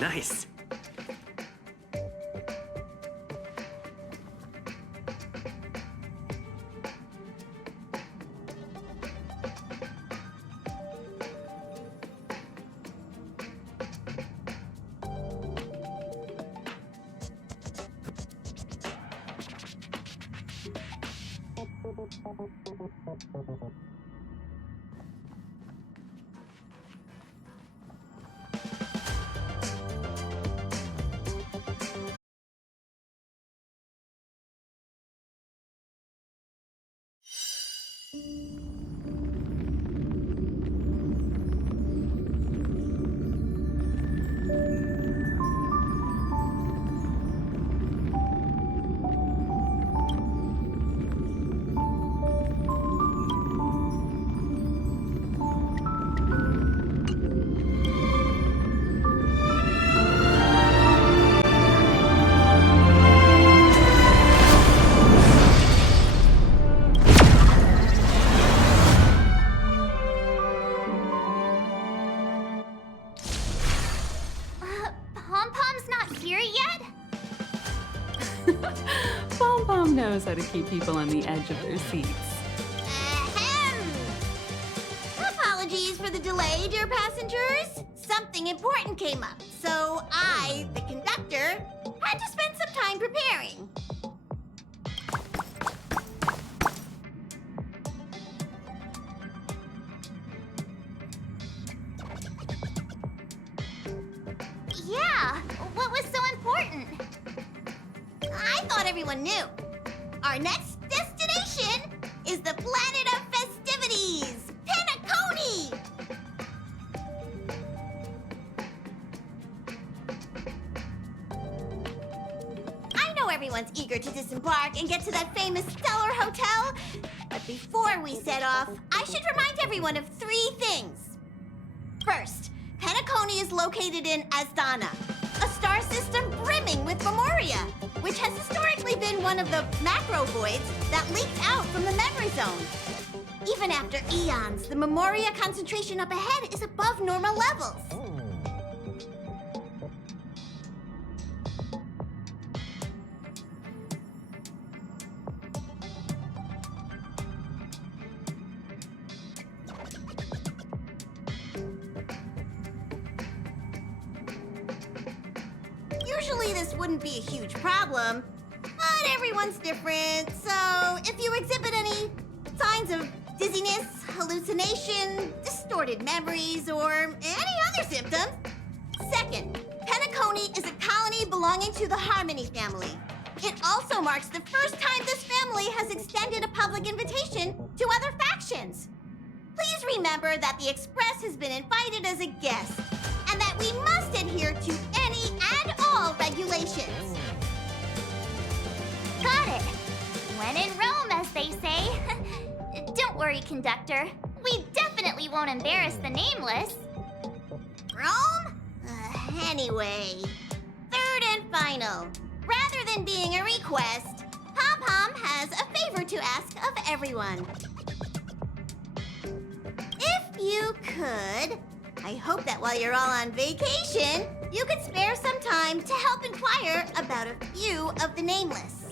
Nice. Pom-Pom knows how to keep people on the edge of their seats. Ahem! Apologies for the delay, dear passengers. Something important came up, so I, the conductor, had to spend some time preparing. Yeah, what was so important? I thought everyone knew. Our next destination is the planet of festivities, Peniconia! I know everyone's eager to disembark and get to that famous Stellar Hotel, but before we set off, I should remind everyone of 3 things. First, Peniconia is located in Asdana, a star system brimming with Memoria, which has historically been one of the macro voids that leaked out from the memory zone. Even after eons, the Memoria concentration up ahead is above normal levels. Usually this wouldn't be a huge problem, but everyone's different, so if you exhibit any signs of dizziness, hallucination, distorted memories, or any other symptoms. Second, Peniconia is a colony belonging to the Harmony family. It also marks the first time this family has extended a public invitation to other factions. Please remember that the Express has been invited as a guest, and that we must adhere to any and all regulations. Got it. When in Rome, as they say. Don't worry, conductor. We definitely won't embarrass the nameless. Rome? Anyway, third and final. Rather than being a request, Pom-Pom has a favor to ask of everyone. If you could, I hope that while you're all on vacation, you could spare some time to help inquire about a few of the nameless.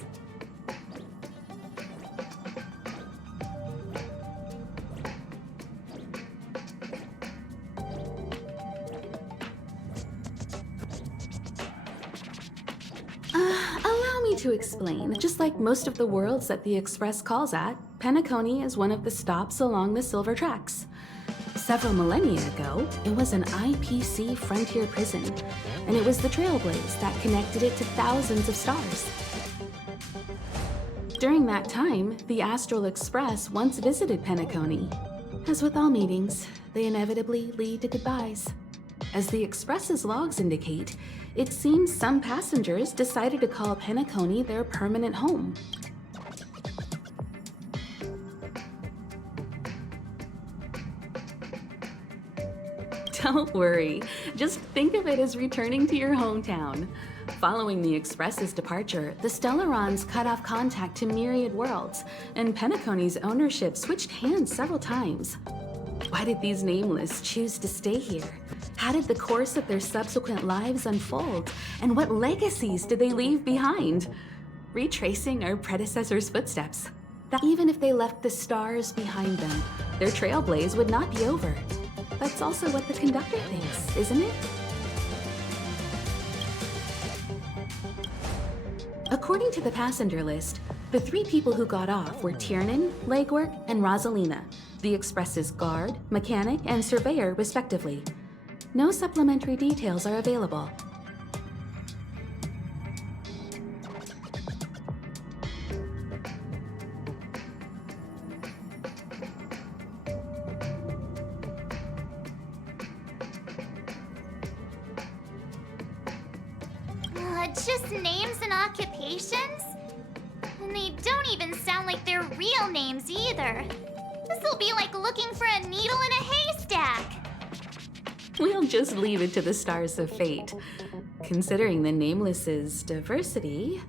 Allow me to explain. Just like most of the worlds that the Express calls at, Peniconia is one of the stops along the Silver Tracks. Several millennia ago, it was an IPC frontier prison, and it was the trailblaze that connected it to thousands of stars. During that time, the Astral Express once visited Peniconia. As with all meetings, they inevitably lead to goodbyes. As the Express's logs indicate, it seems some passengers decided to call Peniconia their permanent home. Don't worry, just think of it as returning to your hometown. Following the Express's departure, the Stellarons cut off contact to myriad worlds, and Peniconia's ownership switched hands several times. Why did these nameless choose to stay here? How did the course of their subsequent lives unfold? And what legacies did they leave behind? Retracing our predecessors' footsteps. That even if they left the stars behind them, their trailblaze would not be over. That's also what the conductor thinks, isn't it? According to the passenger list, the 3 people who got off were Tiernan, Legwork, and Rosalina, the Express's guard, mechanic, and surveyor, respectively. No supplementary details are available. Just names and occupations? And they don't even sound like their real names either. This'll be like looking for a needle in a haystack. We'll just leave it to the stars of fate. Considering the Nameless's diversity,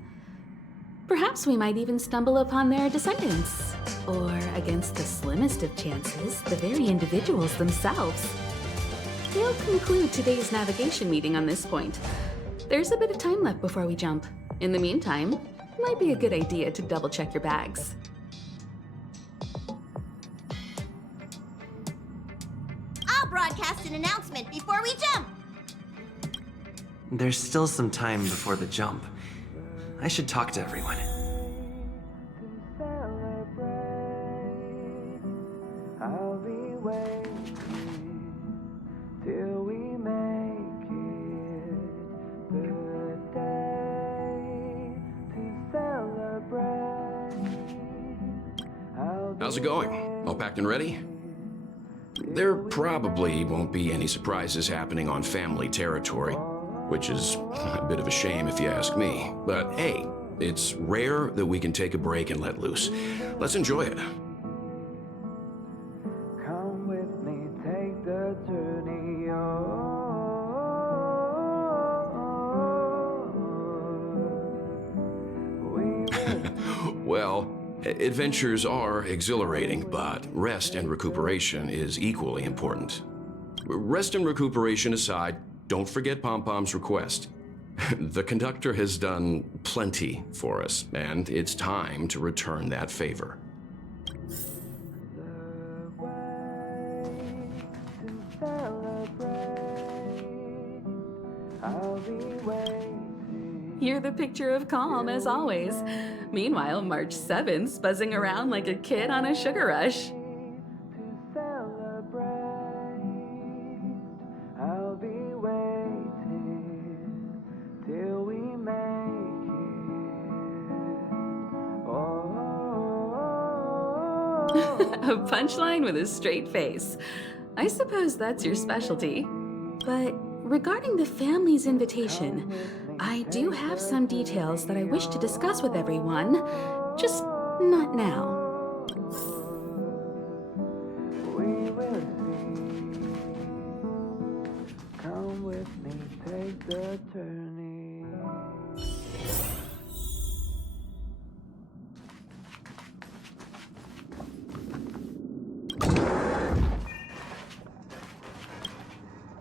perhaps we might even stumble upon their descendants. Or, against the slimmest of chances, the very individuals themselves. We'll conclude today's navigation meeting on this point. There's a bit of time left before we jump. In the meantime, it might be a good idea to double-check your bags. I'll broadcast an announcement before we jump. There's still some time before the jump. I should talk to everyone. I'll be waiting till we make it the day to celebrate. How's it going? All packed and ready? There probably won't be any surprises happening on family territory, which is a bit of a shame if you ask me. But hey, it's rare that we can take a break and let loose. Let's enjoy it. Come with me, take the journey on. Well, adventures are exhilarating, but rest and recuperation is equally important. Rest and recuperation aside, don't forget Pom-Pom's request. The conductor has done plenty for us, and it's time to return that favor. You're the picture of calm, as always. Meanwhile, March 7th's buzzing around like a kid on a sugar rush. I'll be waiting till we make it. A punchline with a straight face. I suppose that's your specialty. But regarding the family's invitation, I do have some details that I wish to discuss with everyone, just not now. We will see. Come with me, take the journey.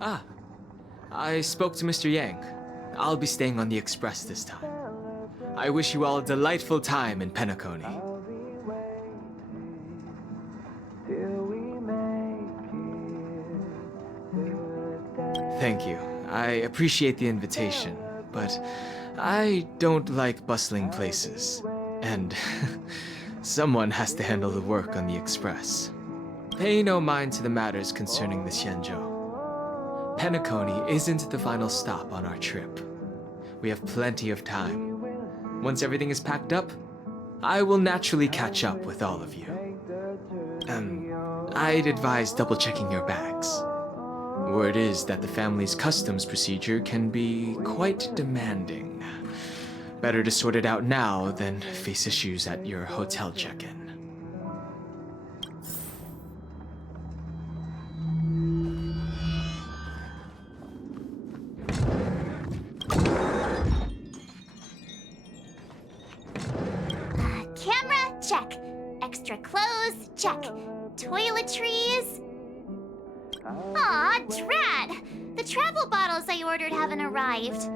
Ah, I spoke to Mr. Yang. I'll be staying on the express this time. I wish you all a delightful time in Peniconia. I'll be waiting till we make it the day. Thank you. I appreciate the invitation, but I don't like bustling places. And someone has to handle the work on the express. Pay no mind to the matters concerning the Xianzhou. Peniconia isn't the final stop on our trip. We have plenty of time. Once everything is packed up, I will naturally catch up with all of you. I'd advise double-checking your bags. Word is that the family's customs procedure can be quite demanding. Better to sort it out now than face issues at your hotel check-in. Camera, check. Extra clothes, check. Toiletries. Aw, drat! The The travel bottles I ordered haven't arrived.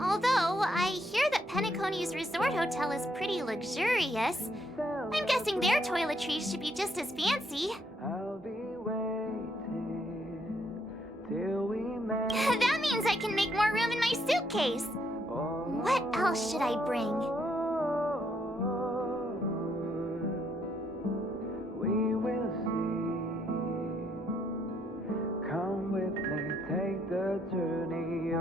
Although, I hear that Penaconiu's resort hotel is pretty luxurious. I'm guessing their toiletries should be just as fancy. I'll be waiting till we make That means I can make more room in my suitcase. What else should I bring? We will see. Come with me, take the journey on.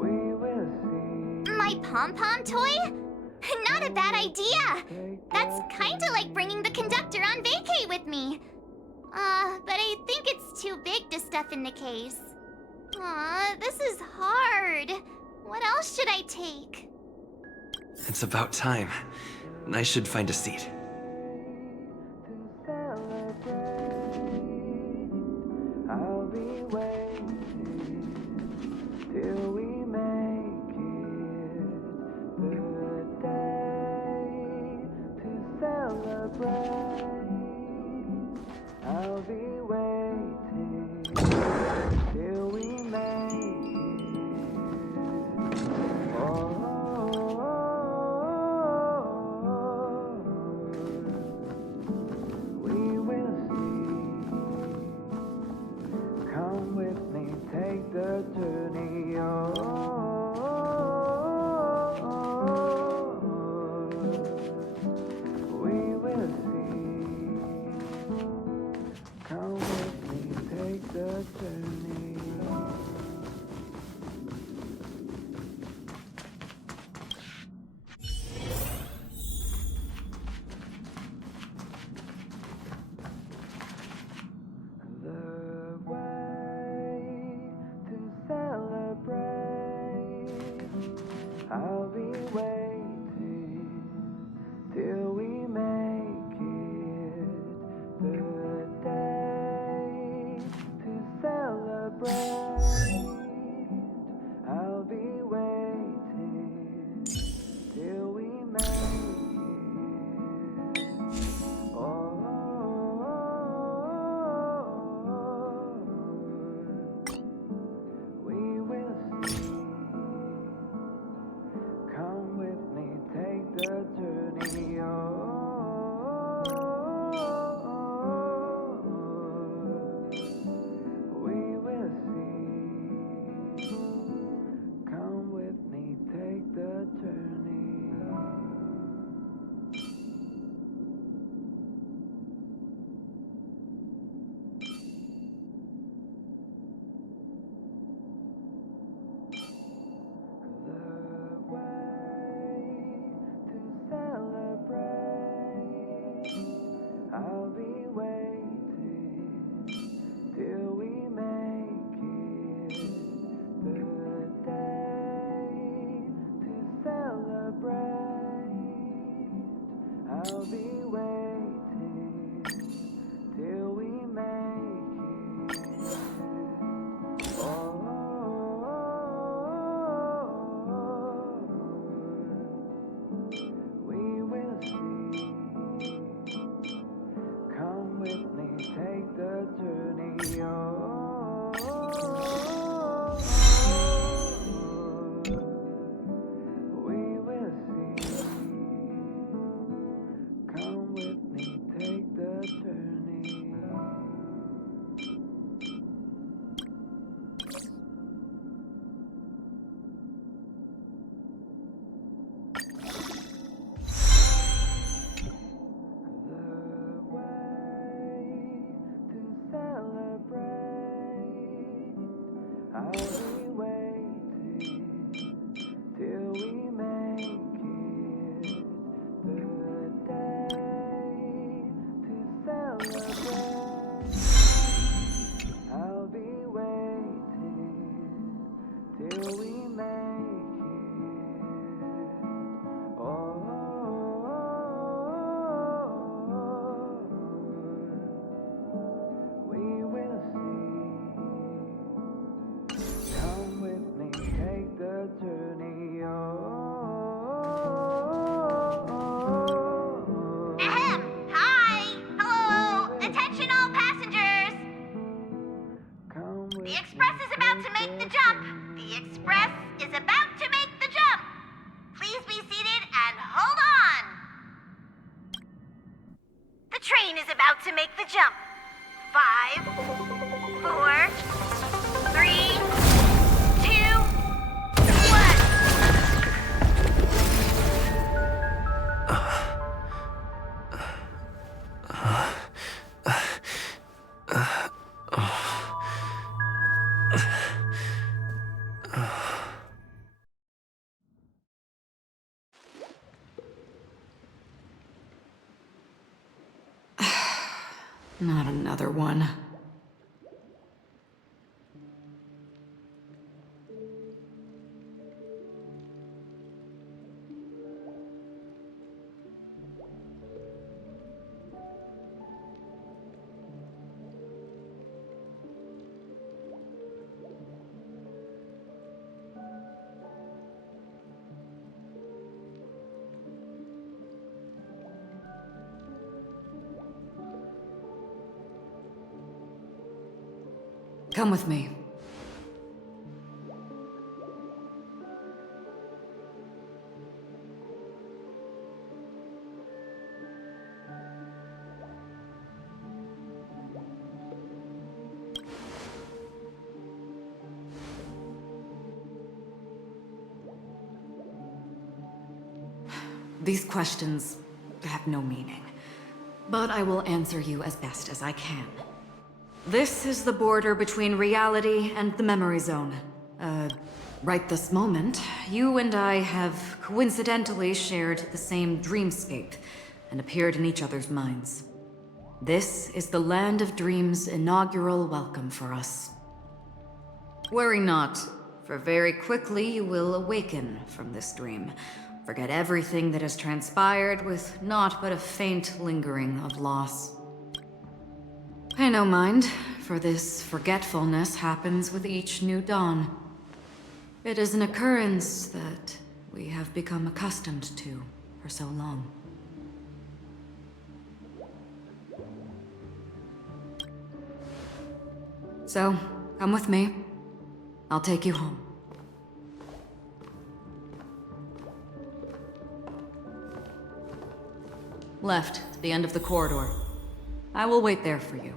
We will see. My pom-pom toy? Not a bad idea! That's kinda like bringing the conductor on vacay with me. But I think it's too big to stuff in the case. Aw, this is hard. What else should I take? It's about time. I should find a seat. I'll be waiting till we make it the day to celebrate. I'll be waiting till we make it. We will see. Come with me, take the journey on. We will see. Come with me, take the journey. The way to celebrate. I'll be waiting till we make it the day to celebrate. I'll be waiting till we make it. We will see. Come with me, take the journey on. We will see. Come with me, take the journey. The way to celebrate. I'll be waiting till we make it the day to celebrate. I'll be waiting till we make it. We will see. Come with me, take the journey on. We will see. Come to make the jump. 5, 4, 3, 2, 1. Not another one. Come with me. These questions have no meaning, but I will answer you as best as I can. This is the border between reality and the memory zone. Right this moment, you and I have coincidentally shared the same dreamscape and appeared in each other's minds. This is the Land of Dreams' inaugural welcome for us. Worry not, for very quickly you will awaken from this dream. Forget everything that has transpired with naught but a faint lingering of loss. Pay no mind, for this forgetfulness happens with each new dawn. It is an occurrence that we have become accustomed to for so long. So, come with me. I'll take you home. Left, to the end of the corridor. I will wait there for you.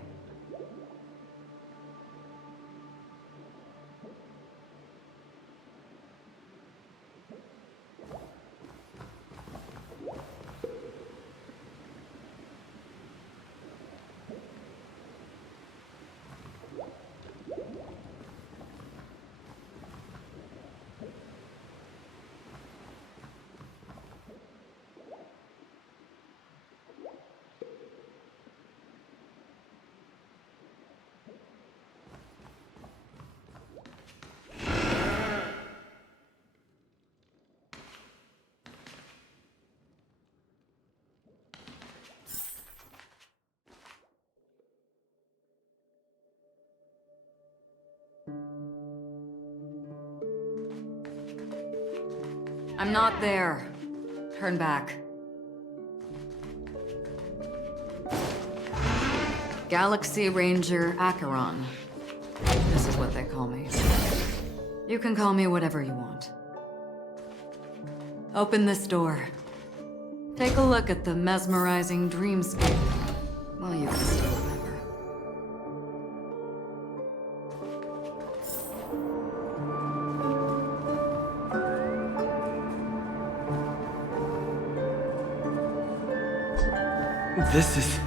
I'm not there. Turn back. Galaxy Ranger Acheron. This is what they call me. You can call me whatever you want. Open this door. Take a look at the mesmerizing dreamscape. Well, you can still remember. This is...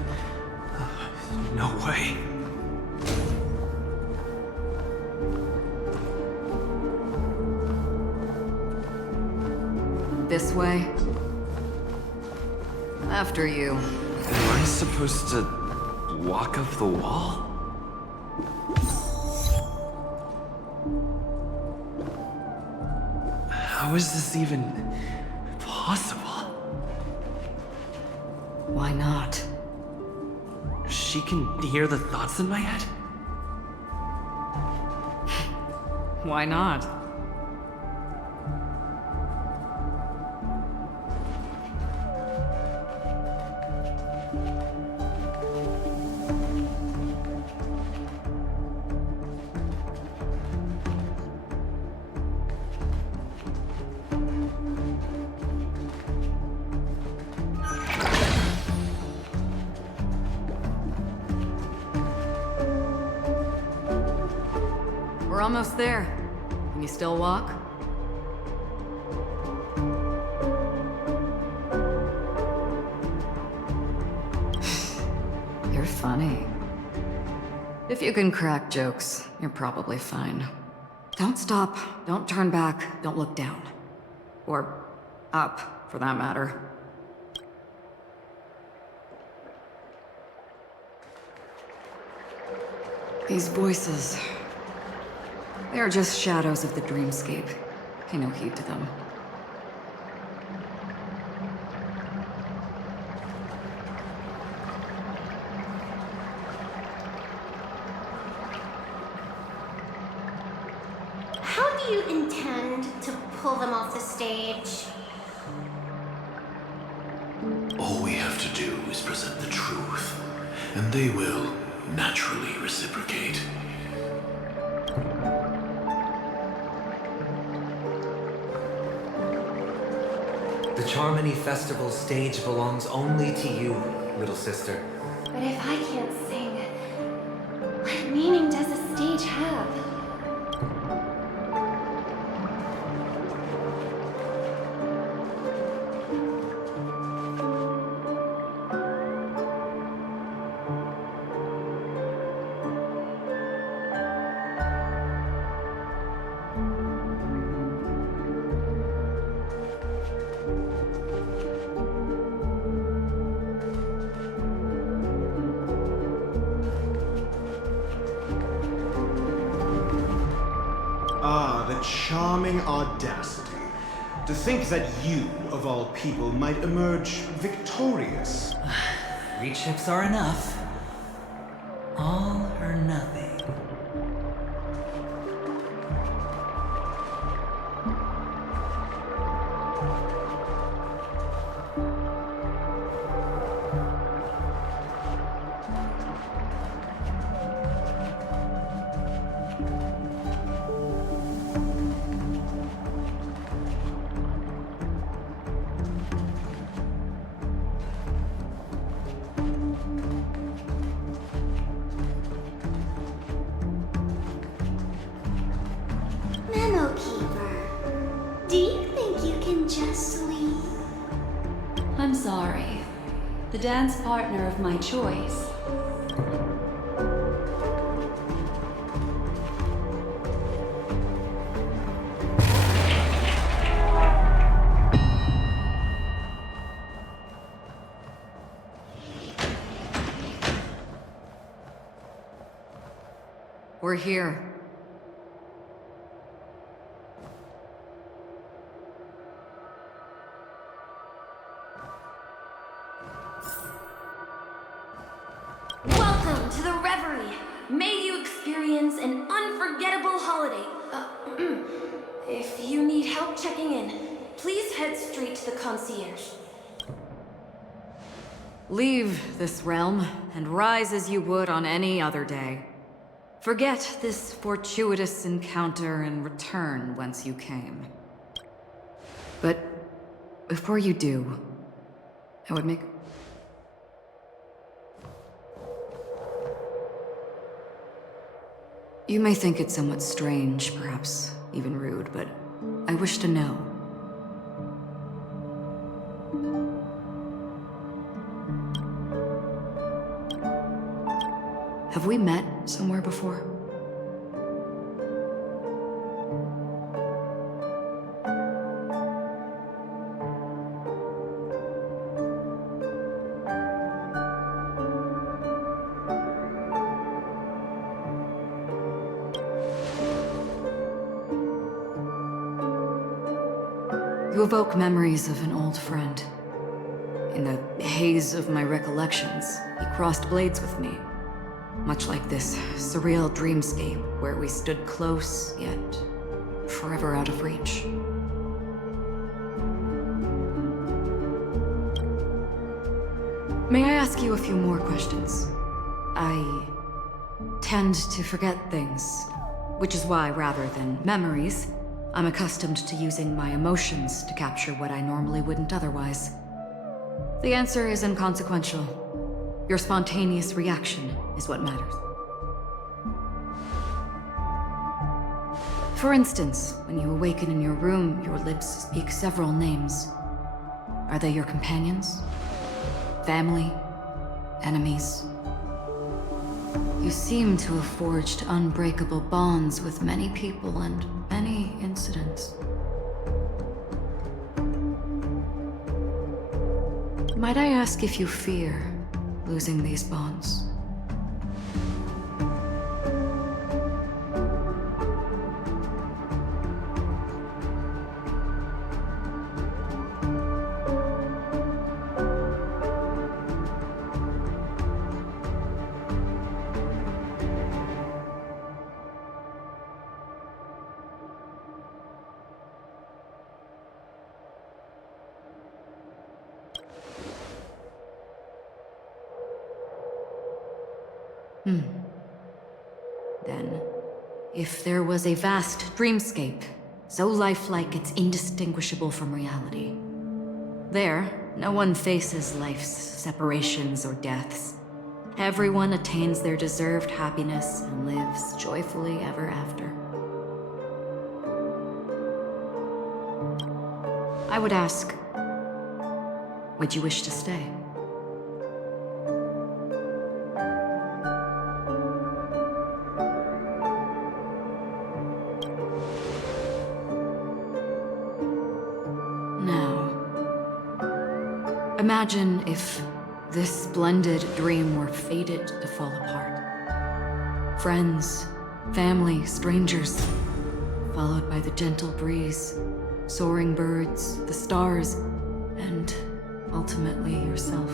no way. This way? After you. Am I supposed to walk up the wall? How is this even possible? Why not? She can hear the thoughts in my head? Why not? almost there. Can you still walk? You're funny. If you can crack jokes, you're probably fine. Don't stop, don't turn back, don't look down. Or up, for that matter. These voices... they are just shadows of the dreamscape. Pay no heed to them. How do you intend to pull them off the stage? All we have to do is present the truth, and they will naturally reciprocate. The Charmony Festival stage belongs only to you, little sister. But if I can't sing, what meaning does a stage have? Ah, the charming audacity. To think that you, of all people, might emerge victorious. 3 chips are enough. All or nothing. Memo Keeper, do you think you can just leave? I'm sorry. The dance partner of my choice. We're here. Welcome to the Reverie. May you experience an unforgettable holiday. If you need help checking in, please head straight to the concierge. Leave this realm and rise as you would on any other day. Forget this fortuitous encounter and return whence you came. But before you do, I would make... You may think it somewhat strange, perhaps even rude, but I wish to know. Have we met somewhere before? You evoke memories of an old friend. In the haze of my recollections, he crossed blades with me. Much like this surreal dreamscape where we stood close, yet forever out of reach. May I ask you a few more questions? I tend to forget things, which is why, rather than memories, I'm accustomed to using my emotions to capture what I normally wouldn't otherwise. The answer is inconsequential. Your spontaneous reaction is what matters. For instance, when you awaken in your room, your lips speak several names. Are they your companions? Family? Enemies? You seem to have forged unbreakable bonds with many people and many incidents. Might I ask if you fear losing these bonds? Then, if there was a vast dreamscape, so lifelike it's indistinguishable from reality. There, no one faces life's separations or deaths. Everyone attains their deserved happiness and lives joyfully ever after. I would ask, would you wish to stay? Imagine if this splendid dream were fated to fall apart. Friends, family, strangers, followed by the gentle breeze, soaring birds, the stars, and ultimately yourself.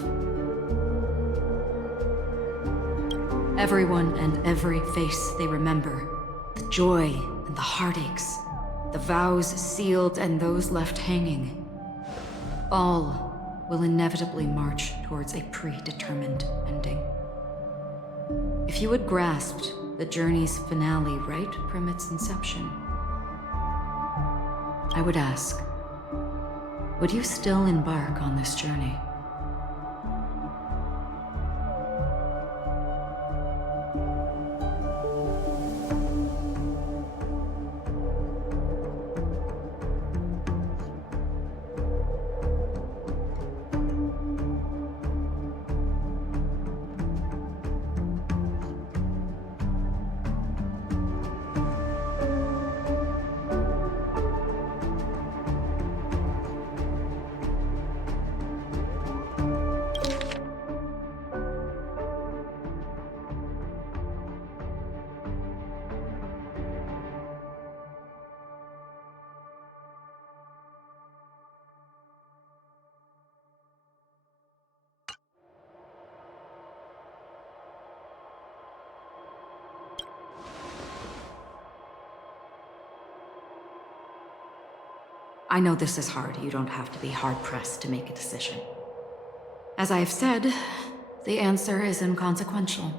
Everyone and every face they remember, the joy and the heartaches, the vows sealed and those left hanging, all will inevitably march towards a predetermined ending. If you had grasped the journey's finale right from its inception, I would ask, would you still embark on this journey? I know this is hard. You don't have to be hard-pressed to make a decision. As I have said, the answer is inconsequential.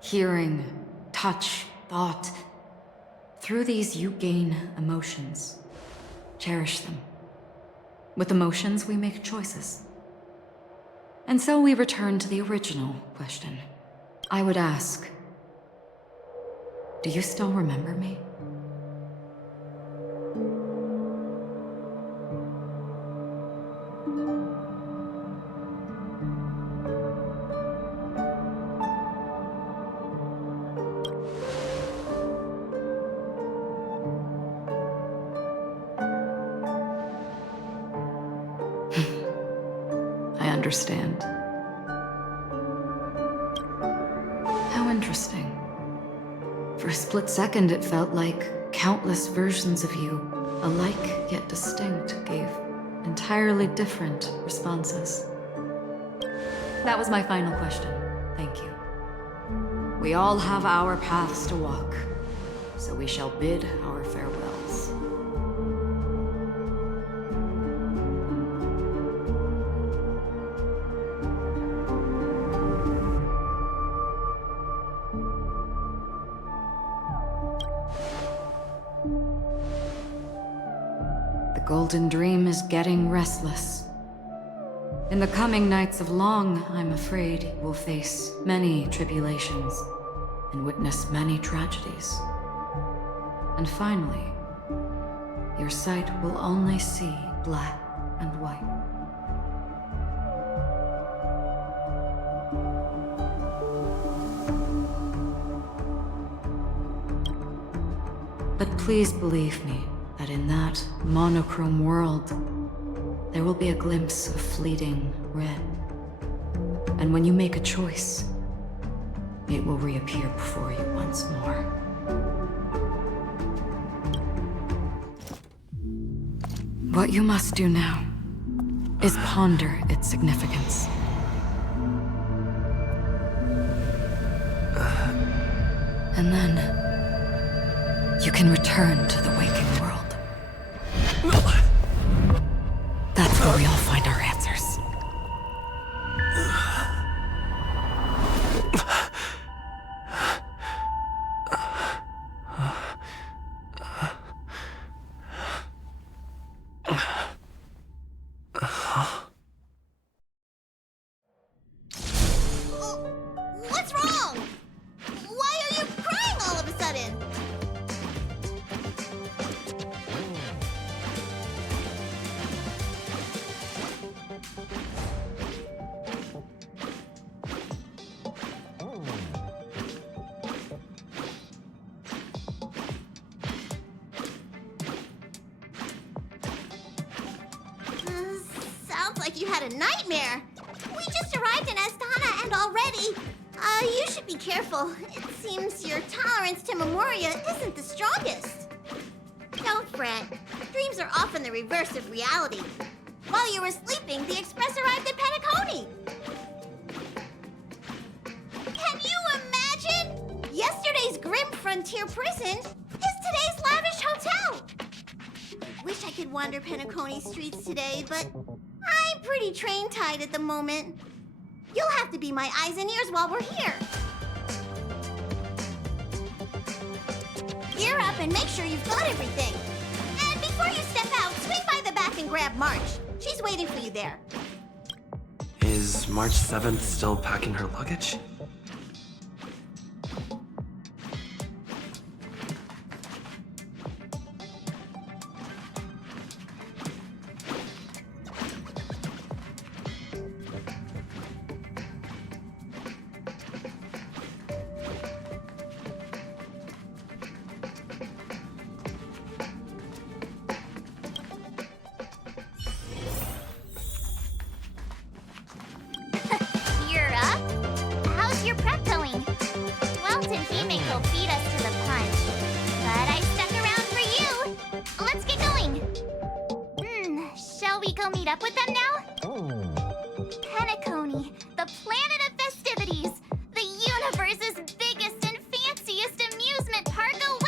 Hearing, touch, thought. Through these you gain emotions. Cherish them. With emotions, we make choices. And so we return to the original question. I would ask, do you still remember me? I understand. How interesting. For a split second, it felt like countless versions of you, alike yet distinct, gave entirely different responses. That was my final question. Thank you. We all have our paths to walk, so we shall bid our farewells. The Golden Dream is getting restless. In the coming nights of Long, I'm afraid you will face many tribulations and witness many tragedies. And finally, your sight will only see black and white. But please believe me that in that monochrome world, there will be a glimpse of fleeting red. And when you make a choice, it will reappear before you once more. What you must do now is ponder its significance. And then you can return to the waking world. That's where we all find our answers. What's wrong? Why are you crying all of a sudden? Sounds like you had a nightmare. We just arrived in Astana and already... you should be careful. It seems your tolerance to Memoria isn't the strongest. Don't fret. Dreams are often the reverse of reality. While you were sleeping, the Express arrived at Peniconia. Can you imagine? Yesterday's grim frontier prison is today's lavish hotel. Wish I could wander Peniconia streets today, but I'm pretty train-tied at the moment. You'll have to be my eyes and ears while we're here. Gear up and make sure you've got everything. And before you step out, swing by the back and grab March. She's waiting for you there. Is March 7th still packing her luggage? You're up? How's your prep going? Welton Himeko beat us to the punch, but I stuck around for you. Let's get going. Shall we go meet up with them now? Peniconia, the planet of festivities. The universe's biggest and fanciest amusement park awaits.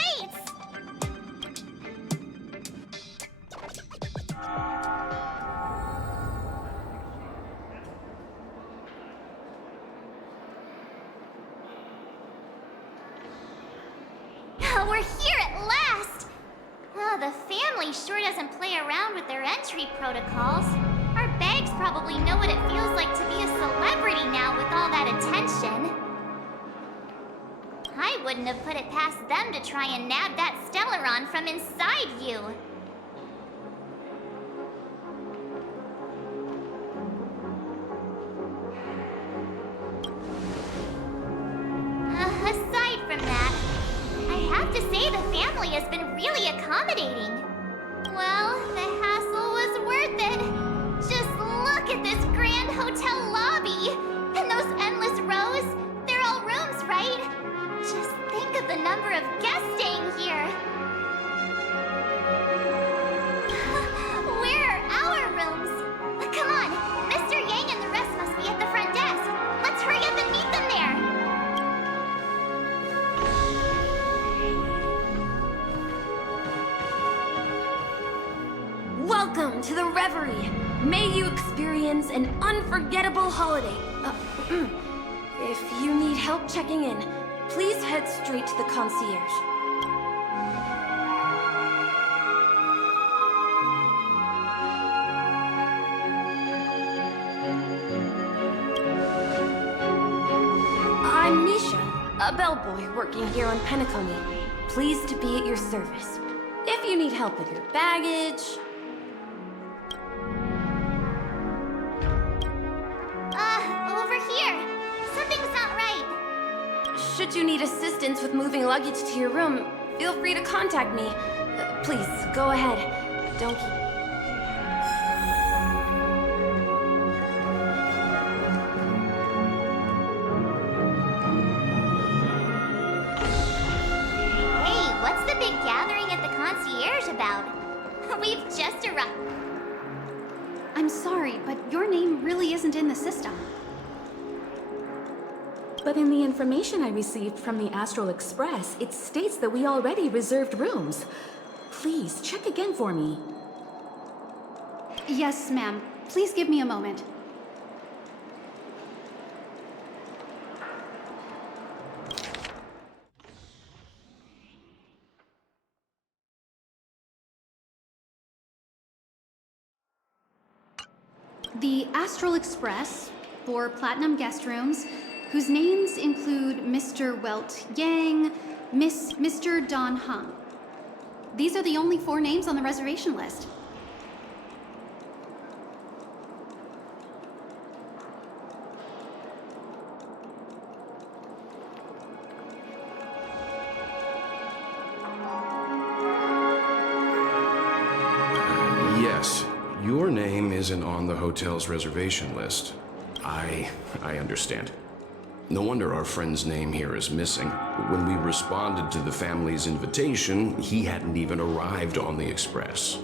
We're here at last! Oh, the family sure doesn't play around with their entry protocols. Our bags probably know what it feels like to be a celebrity now with all that attention. I wouldn't have put it past them to try and nab that Stellaron from inside you. Aside from that, I have to say the family has been really accommodating. Well, the hassle was worth it. Just look at this grand hotel lobby. And those endless rows, they're all rooms, right? Just think of the number of guests staying here. Where are our rooms? Come on, Mr. Yang and the rest must be at the front desk. Let's hurry up and meet them there. Welcome to the Reverie. May you experience an unforgettable holiday. If you need help checking in, please head straight to the concierge. I'm Misha. a bellboy working here on Peniconia. Pleased to be at your service. If you need help with your baggage... Over here. Something's not right. Should you need assistance with moving luggage to your room, feel free to contact me. Please, go ahead. Don't keep... Hey, what's the big gathering at the concierge about? We've just arrived. I'm sorry, but your name really isn't in the system. But in the information I received from the Astral Express, it states that we already reserved rooms. Please, check again for me. Yes, ma'am. Please give me a moment. The Astral Express, for Platinum guest rooms, whose names include Mr. Welt Yang, Mr. Don Hung. These are the only 4 names on the reservation list. Yes, your name isn't on the hotel's reservation list. I understand. No wonder our friend's name here is missing. When we responded to the family's invitation, he hadn't even arrived on the express.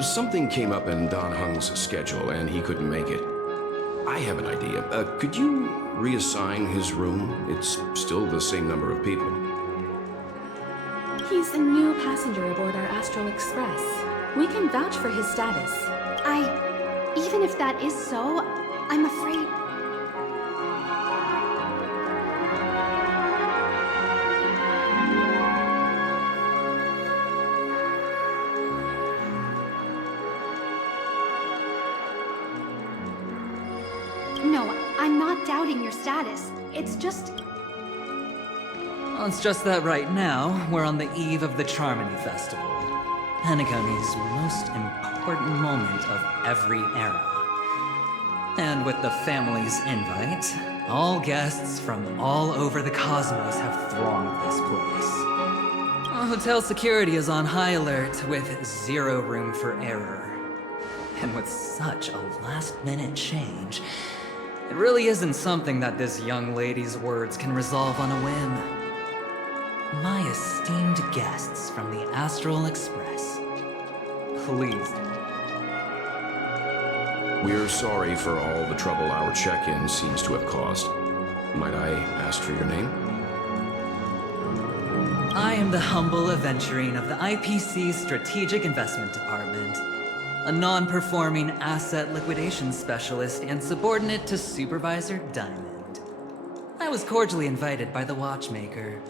Something came up in Don Hung's schedule and he couldn't make it. I have an idea. Could you reassign his room? It's still the same number of people. He's a new passenger aboard our Astral Express. We can vouch for his status. Even if that is so, I'm afraid... No, I'm not doubting your status. It's just... Well, it's just that right now, we're on the eve of the Charmony Festival. Penacony's most important moment of every era. And with the family's invite, all guests from all over the cosmos have thronged this place. Hotel security is on high alert with 0 room for error. And with such a last-minute change, it really isn't something that this young lady's words can resolve on a whim. My esteemed guests from the Astral Express, please. We're sorry for all the trouble our check-in seems to have caused. Might I ask for your name? I am the humble aventurine of the IPC's Strategic Investment Department, a non-performing asset liquidation specialist and subordinate to Supervisor Diamond. I was cordially invited by the watchmaker.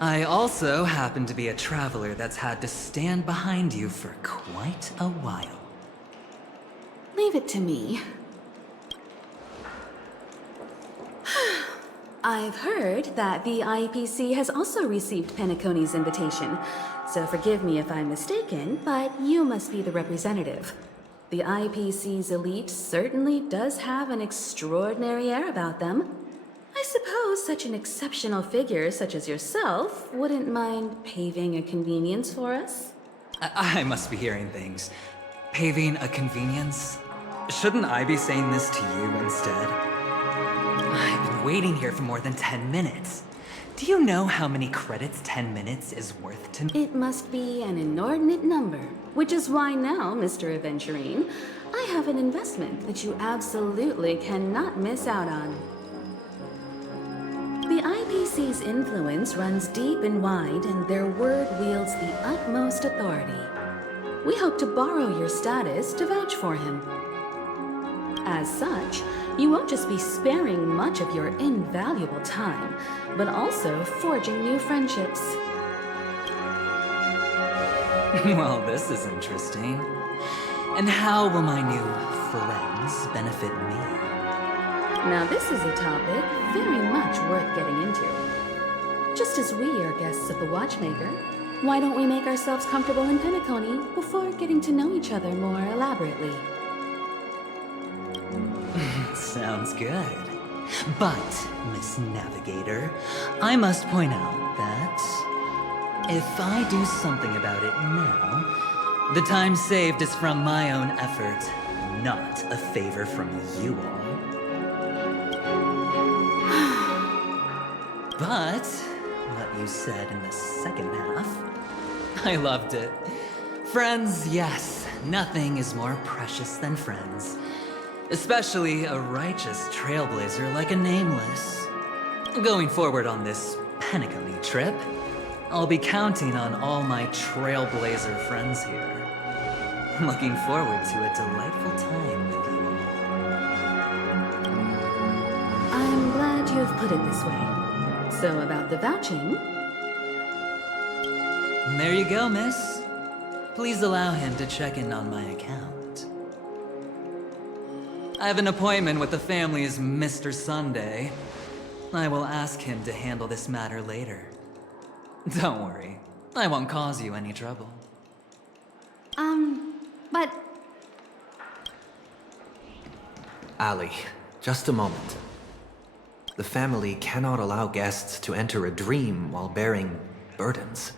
I also happen to be a traveler that's had to stand behind you for quite a while. Leave it to me. I've heard that the IPC has also received Penaconi's invitation, so forgive me if I'm mistaken, but you must be the representative. The IPC's elite certainly does have an extraordinary air about them. I suppose such an exceptional figure such as yourself wouldn't mind paving a convenience for us? I must be hearing things. Paving a convenience? Shouldn't I be saying this to you instead? I've been waiting here for more than 10 minutes. Do you know how many credits 10 minutes is worth to me? It must be an inordinate number, which is why now, Mr. Aventurine, I have an investment that you absolutely cannot miss out on. The IPC's influence runs deep and wide, and their word wields the utmost authority. We hope to borrow your status to vouch for him. As such, you won't just be sparing much of your invaluable time, but also forging new friendships. Well, this is interesting. And how will my new friends benefit me? Now this is a topic very much worth getting into. Just as we are guests of the Watchmaker, why don't we make ourselves comfortable in Peniconia before getting to know each other more elaborately? Sounds good. But, Miss Navigator, I must point out that if I do something about it now, the time saved is from my own effort, not a favor from you all. But, what you said in the second half, I loved it. Friends, yes, nothing is more precious than friends. Especially a righteous trailblazer like a Nameless. Going forward on this Peniconia trip, I'll be counting on all my trailblazer friends here. Looking forward to a delightful time with you all. I'm glad you have put it this way. So about the vouching... There you go, miss. Please allow him to check in on my account. I have an appointment with the family's Mr. Sunday. I will ask him to handle this matter later. Don't worry, I won't cause you any trouble. But... Ali, just a moment. The family cannot allow guests to enter a dream while bearing burdens.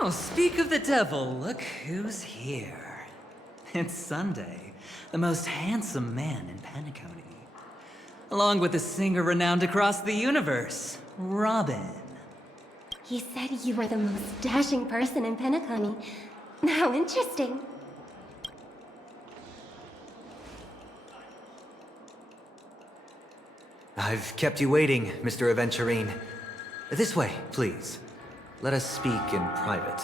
Oh, speak of the devil, look who's here. It's Sunday, the most handsome man in Peniconia. Along with a singer renowned across the universe, Robin. He said you were the most dashing person in Peniconia. How interesting. I've kept you waiting, Mr. Aventurine. This way, please. Let us speak in private.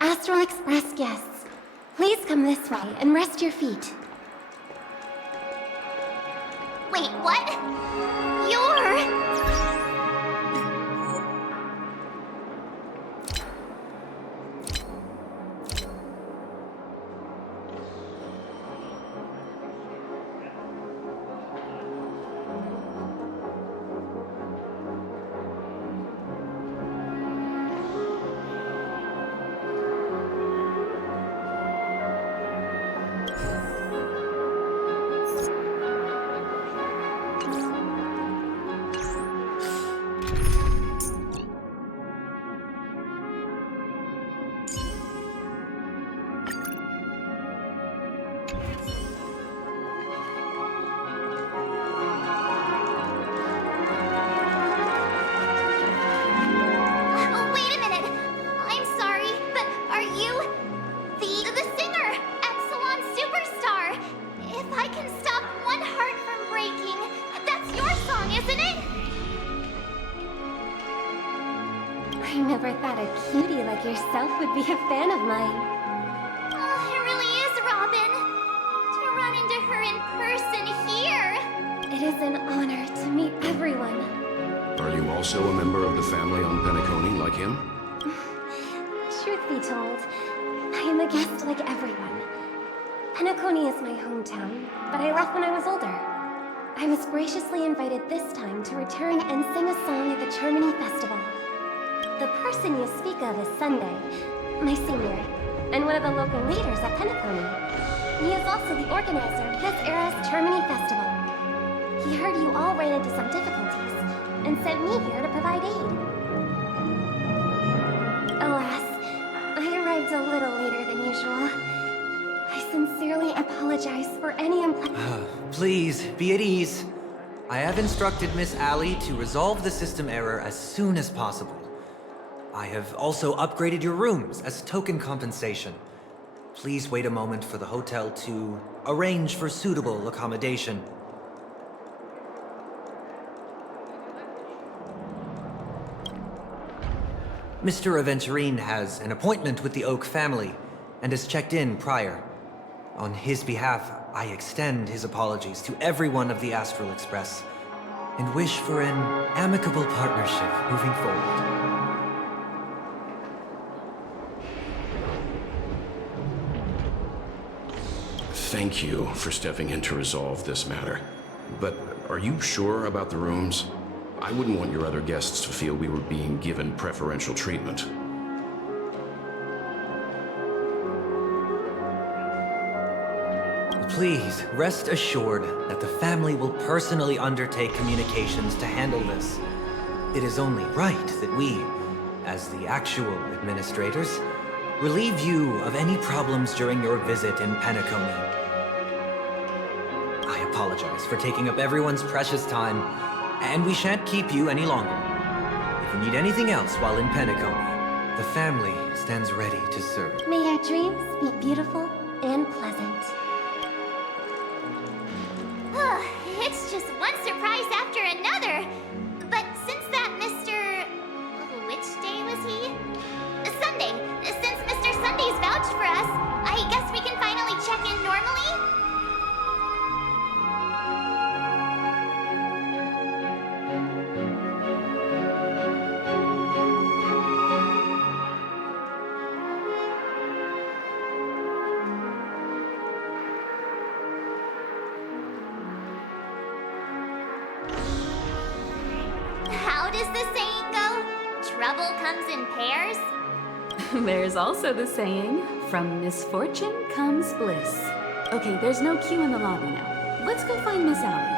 Astral Express guests, please come this way and rest your feet. Wait, what? You're... I never thought a cutie like yourself would be a fan of mine. Oh, it really is, Robin. To run into her in person here. It is an honor to meet everyone. Are you also a member of the family on Peniconia like him? Truth be told, I am a guest like everyone. Peniconia is my hometown, but I left when I was older. I was graciously invited this time to return and sing a song at the Charmony Festival. The person you speak of is Sunday, my senior, and one of the local leaders at Peniconia. He is also the organizer of this era's Charmony Festival. He heard you all ran into some difficulties, and sent me here to provide aid. Alas, I arrived a little later than usual. I sincerely apologize for any Please, be at ease. I have instructed Miss Allie to resolve the system error as soon as possible. I have also upgraded your rooms as token compensation. Please wait a moment for the hotel to arrange for suitable accommodation. Mr. Aventurine has an appointment with the Oak family and has checked in prior. On his behalf, I extend his apologies to everyone of the Astral Express and wish for an amicable partnership moving forward. thank you for stepping in to resolve this matter. But are you sure about the rooms? I wouldn't want your other guests to feel we were being given preferential treatment. Please, rest assured that the family will personally undertake communications to handle this. It is only right that we, as the actual administrators, relieve you of any problems during your visit in Peniconia. I apologize for taking up everyone's precious time, and we shan't keep you any longer. If you need anything else while in Peniconia, the family stands ready to serve. May your dreams be beautiful and pleasant. It's just one surprise after another. But since that Mr. Which day was he? Sunday. Since Mr. Sunday's vouched for us, I guess we can finally check in normally? How does the saying go? Trouble comes in pairs? There's also the saying, from misfortune comes bliss. Okay, there's no queue in the lobby now. Let's go find Miss Allie.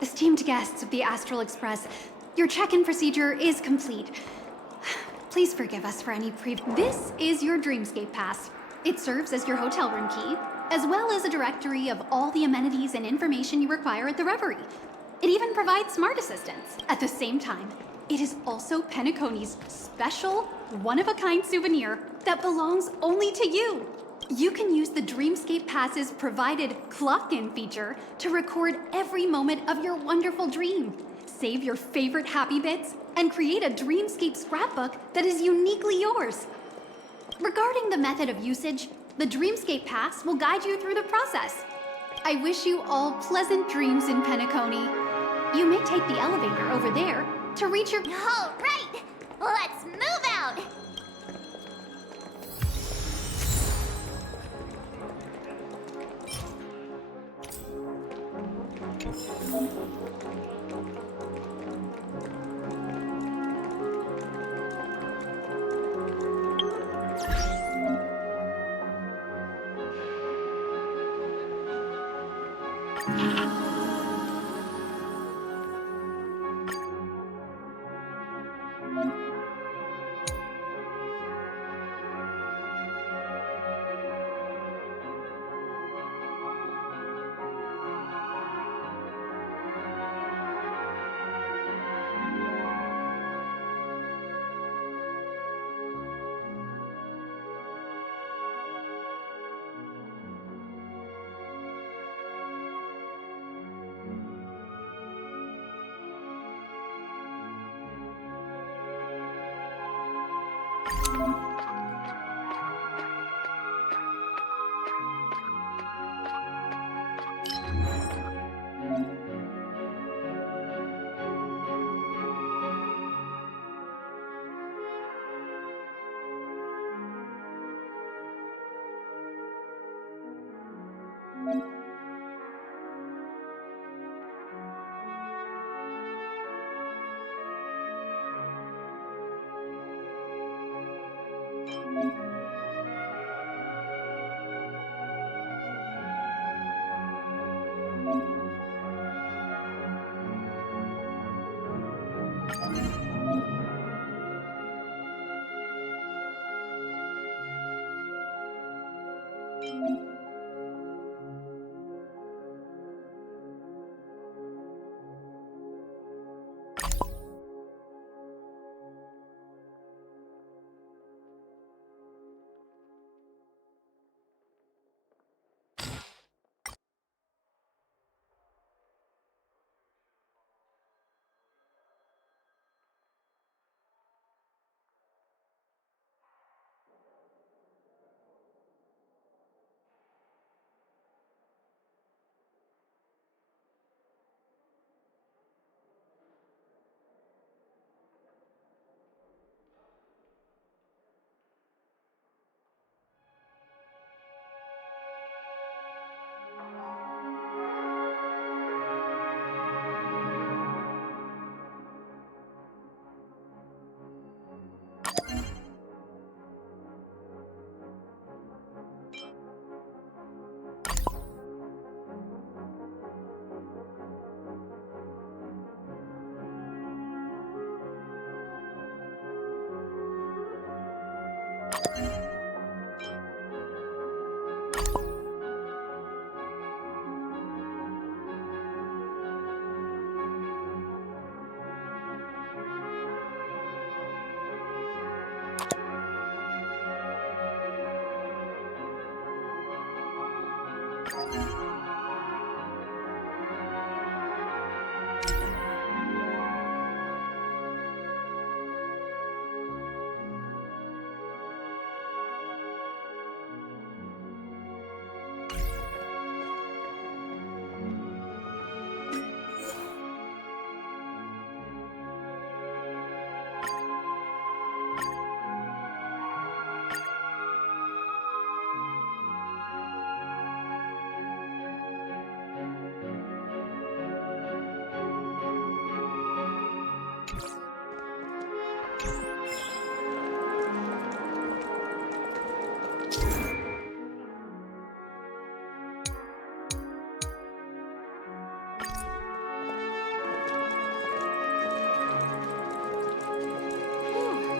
Esteemed guests of the Astral Express, your check-in procedure is complete. Please forgive us for any This is your Dreamscape Pass. It serves as your hotel room key, as well as a directory of all the amenities and information you require at the Reverie. It even provides smart assistants. At the same time, it is also Penaconi's special, one-of-a-kind souvenir that belongs only to you. You can use the Dreamscape Pass's provided clock-in feature to record every moment of your wonderful dream. Save your favorite happy bits and create a Dreamscape scrapbook that is uniquely yours. Regarding the method of usage, the Dreamscape Pass will guide you through the process. I wish you all pleasant dreams in Penacony. You may take the elevator over there to reach your... All right, let's move out.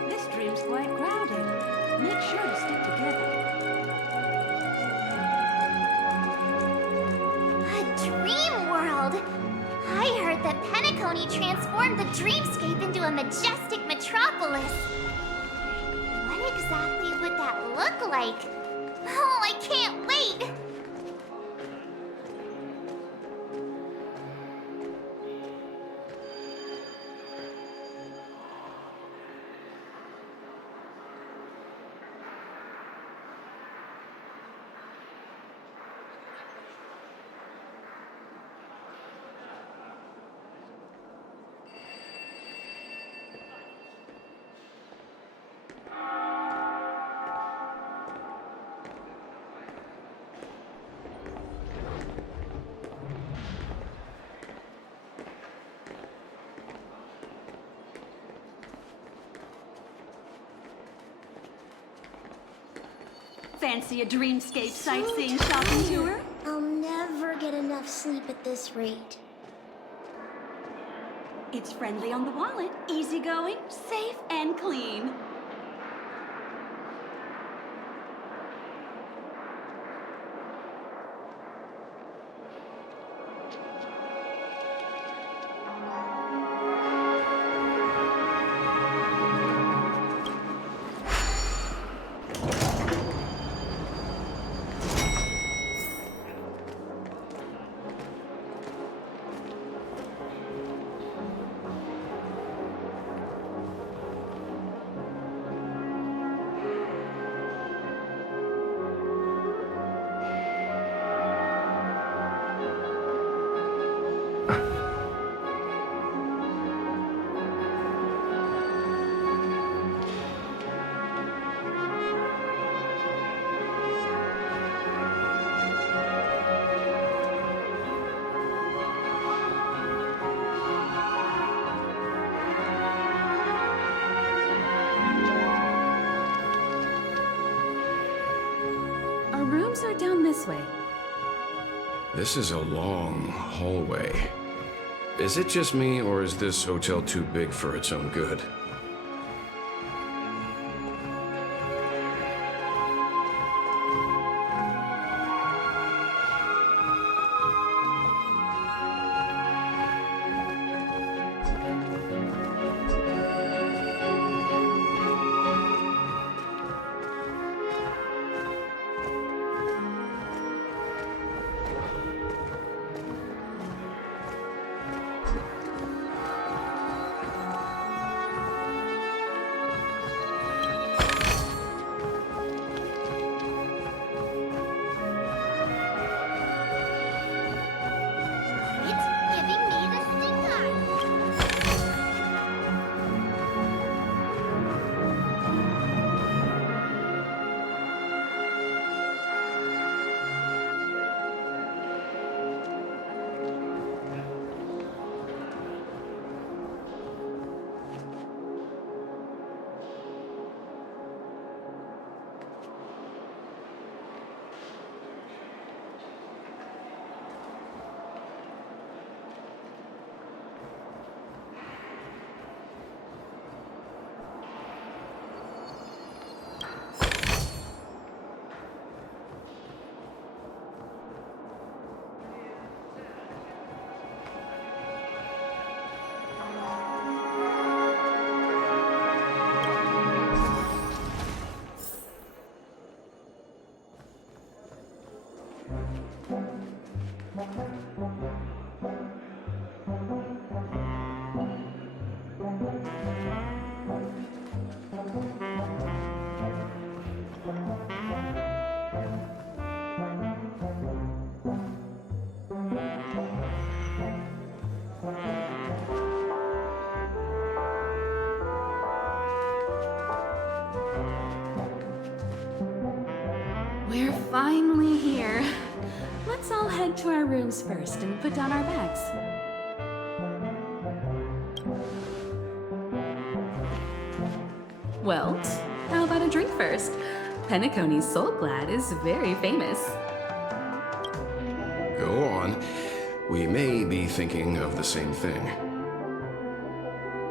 This dream's quite crowded. Make sure to stick together. A dream world! I heard that Peniconio transformed the dreamscape into a majestic metropolis. What exactly would that look like? Oh, I can't wait! Fancy a dreamscape sightseeing shopping tour? I'll never get enough sleep at this rate. It's friendly on the wallet, easygoing, safe, and clean. Our rooms are down this way. This is a long hallway. Is it just me, or is this hotel too big for its own good? finally here. Let's all head to our rooms first and put down our bags. Welt, how about a drink first? Penacony's Soul Glad is very famous. Go on. We may be thinking of the same thing.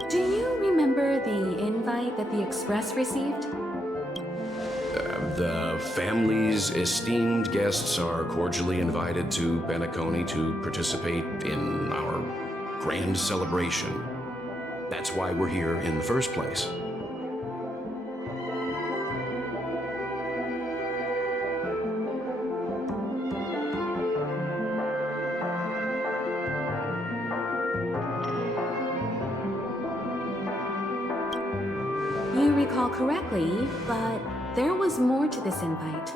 Do you remember the invite that the Express received? The family's esteemed guests are cordially invited to Peniconia to participate in our grand celebration. That's why we're here in the first place. You recall correctly, but there was more to this invite.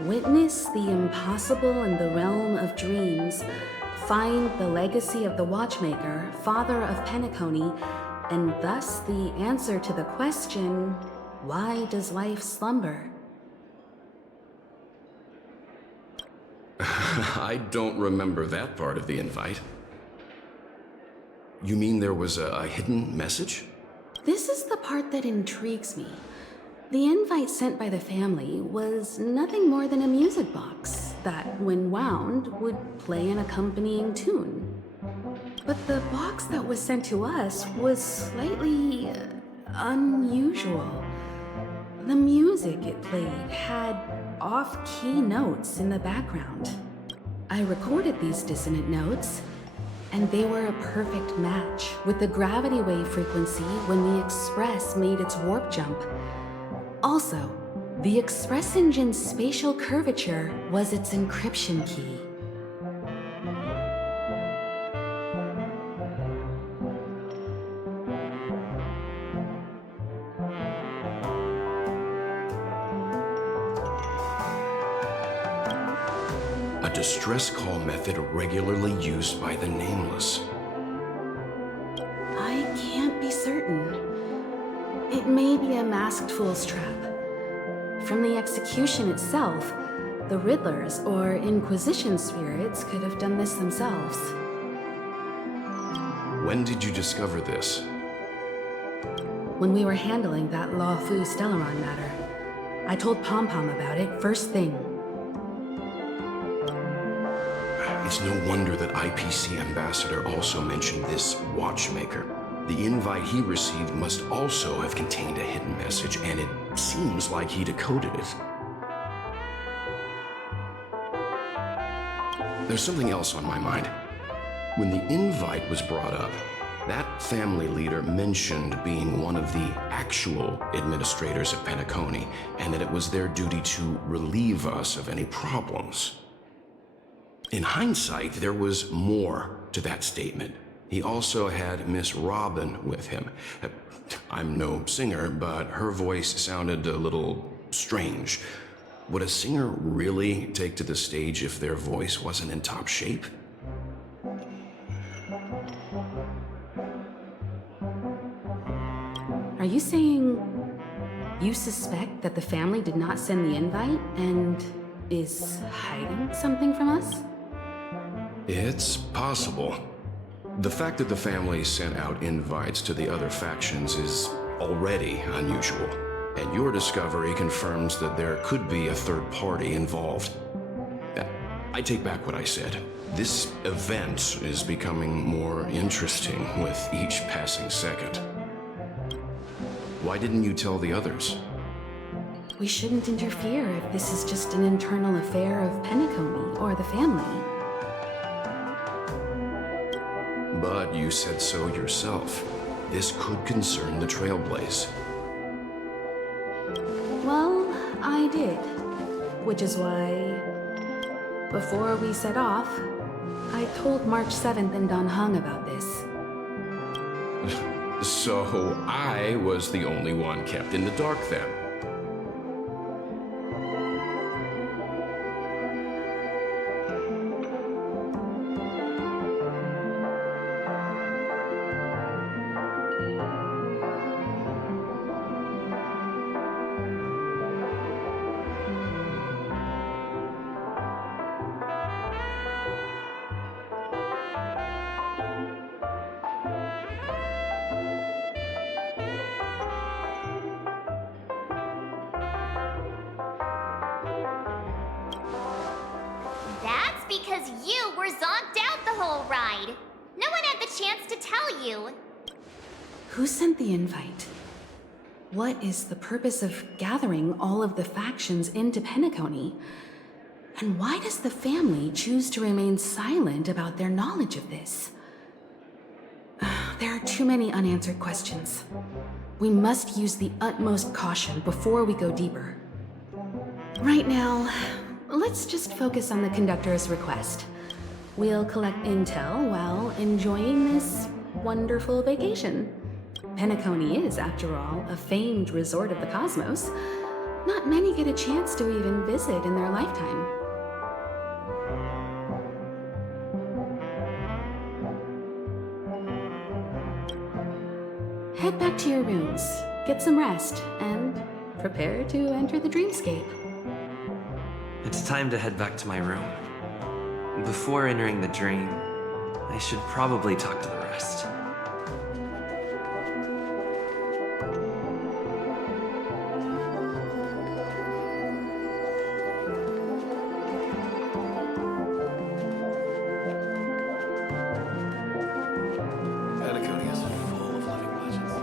Witness the impossible in the realm of dreams. Find the legacy of the Watchmaker, father of Peniconia, and thus the answer to the question, why does life slumber? I don't remember that part of the invite. You mean there was a hidden message? This is the part that intrigues me. The invite sent by the family was nothing more than a music box that, when wound, would play an accompanying tune. But the box that was sent to us was slightly unusual. The music it played had off-key notes in the background. I recorded these dissonant notes, and they were a perfect match with the gravity wave frequency when the Express made its warp jump. Also, the Express engine's spatial curvature was its encryption key. A distress call method regularly used by the Nameless. I can't be certain. It may be a masked fool's trap. From the execution itself, the Riddlers or Inquisition spirits could have done this themselves. When did you discover this? When we were handling that Lawfu Stellaron matter, I told Pom Pom about it first thing. It's no wonder that IPC Ambassador also mentioned this Watchmaker. The invite he received must also have contained a hidden message, and it seems like he decoded it. There's something else on my mind. When the invite was brought up, that family leader mentioned being one of the actual administrators of Peniconia, and that it was their duty to relieve us of any problems. In hindsight, there was more to that statement. He also had Miss Robin with him. I'm no singer, but her voice sounded a little strange. Would a singer really take to the stage if their voice wasn't in top shape? Are you saying you suspect that the family did not send the invite and is hiding something from us? It's possible. The fact that the family sent out invites to the other factions is already unusual, and your discovery confirms that there could be a third party involved. I take back what I said. This event is becoming more interesting with each passing second. Why didn't you tell the others? We shouldn't interfere if this is just an internal affair of Peniconia or the family. But you said so yourself. This could concern the Trailblaze. Well, I did. Which is why, before we set off, I told March 7th and Don Hung about this. So I was the only one kept in the dark then. chance to tell you. Who sent the invite? What is the purpose of gathering all of the factions into Peniconia? And why does the family choose to remain silent about their knowledge of this? There are too many unanswered questions. We must use the utmost caution before we go deeper. Right now, let's just focus on the conductor's request. We'll collect intel while enjoying this wonderful vacation. Peniconia is, after all, a famed resort of the cosmos. Not many get a chance to even visit in their lifetime. Head back to your rooms, get some rest, and prepare to enter the dreamscape. It's time to head back to my room. Before entering the dream, I should probably talk to the rest. Peniconia is full of living legends.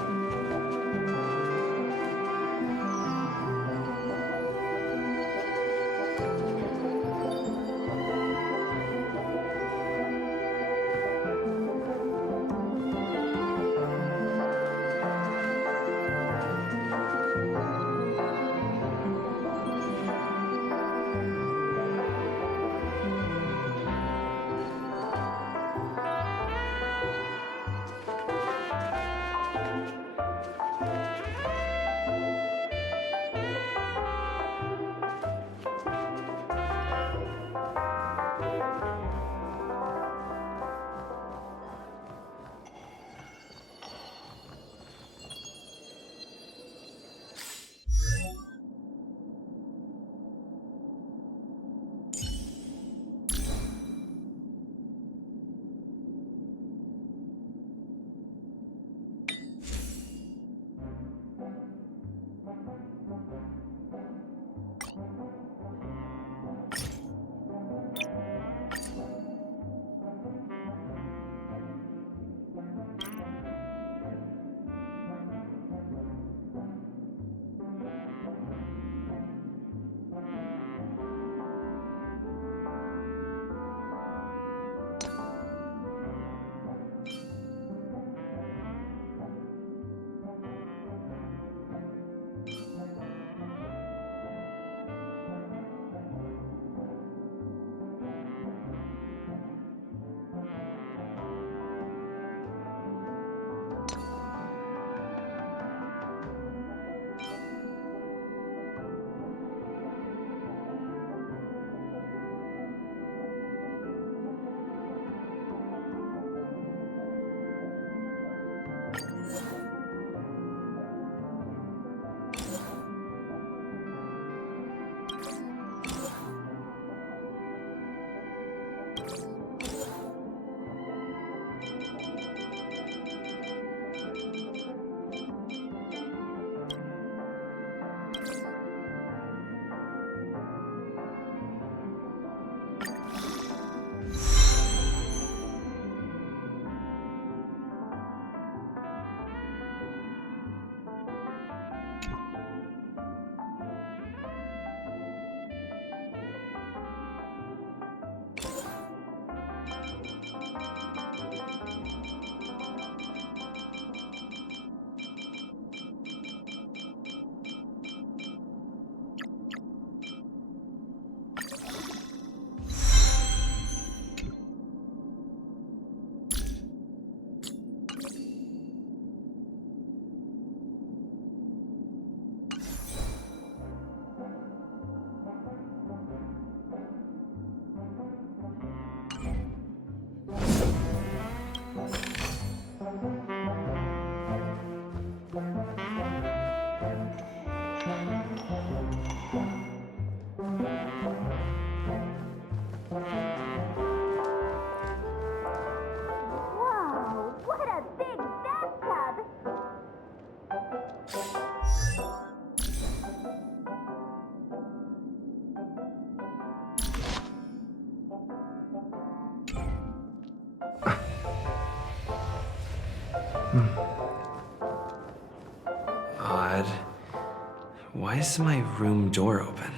Why is my room door open?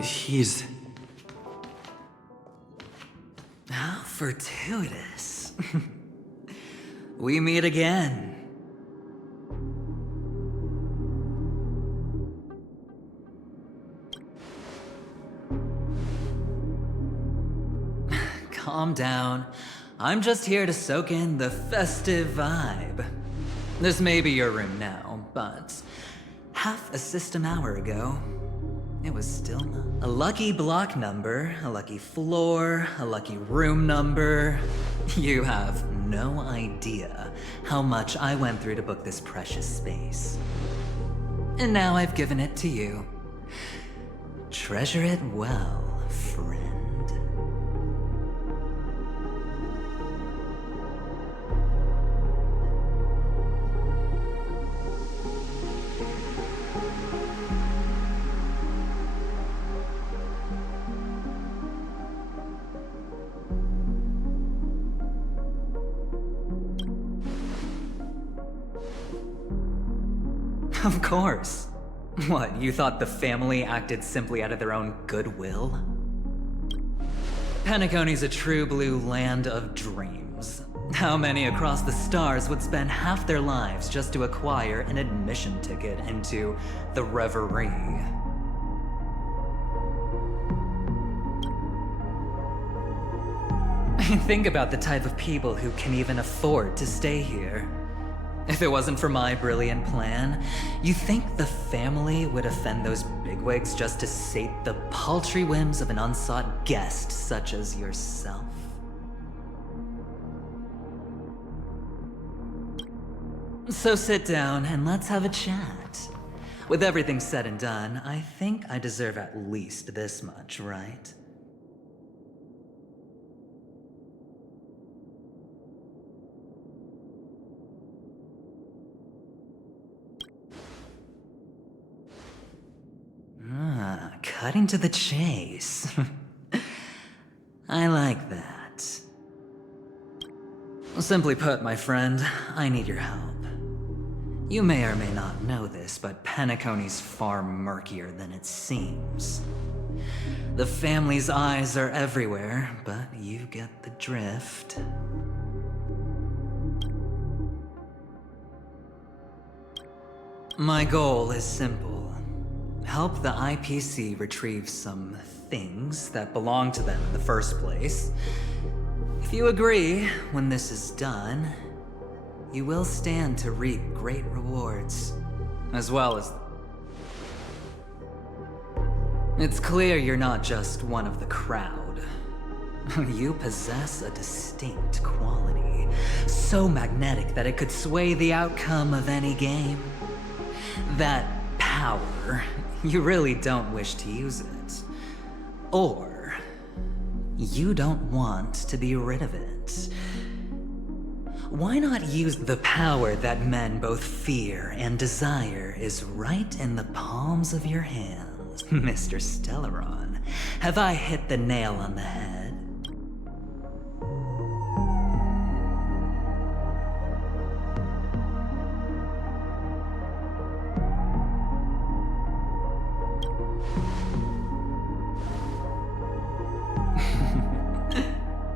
He's... How fortuitous. We meet again. Calm down. I'm just here to soak in the festive vibe. This may be your room now, but half a system hour ago, it was still not. A lucky block number, a lucky floor, a lucky room number. You have no idea how much I went through to book this precious space. And now I've given it to you. Treasure it well, friend. Of course. What, you thought the family acted simply out of their own goodwill? Penacony's a true blue land of dreams. How many across the stars would spend half their lives just to acquire an admission ticket into the reverie? Think about the type of people who can even afford to stay here. If it wasn't for my brilliant plan, you think the family would offend those bigwigs just to sate the paltry whims of an unsought guest such as yourself? So sit down and let's have a chat. With everything said and done, I think I deserve at least this much, right? Cutting to the chase. I like that. Simply put, my friend, I need your help. You may or may not know this, but Penacony's far murkier than it seems. The family's eyes are everywhere, but you get the drift. My goal is simple. Help the IPC retrieve some things that belong to them in the first place. If you agree, when this is done, you will stand to reap great rewards, as well as... It's clear you're not just one of the crowd. You possess a distinct quality, so magnetic that it could sway the outcome of any game. That power, you really don't wish to use it. Or, you don't want to be rid of it. Why not use the power that men both fear and desire is right in the palms of your hands, Mr. Stellaron? Have I hit the nail on the head?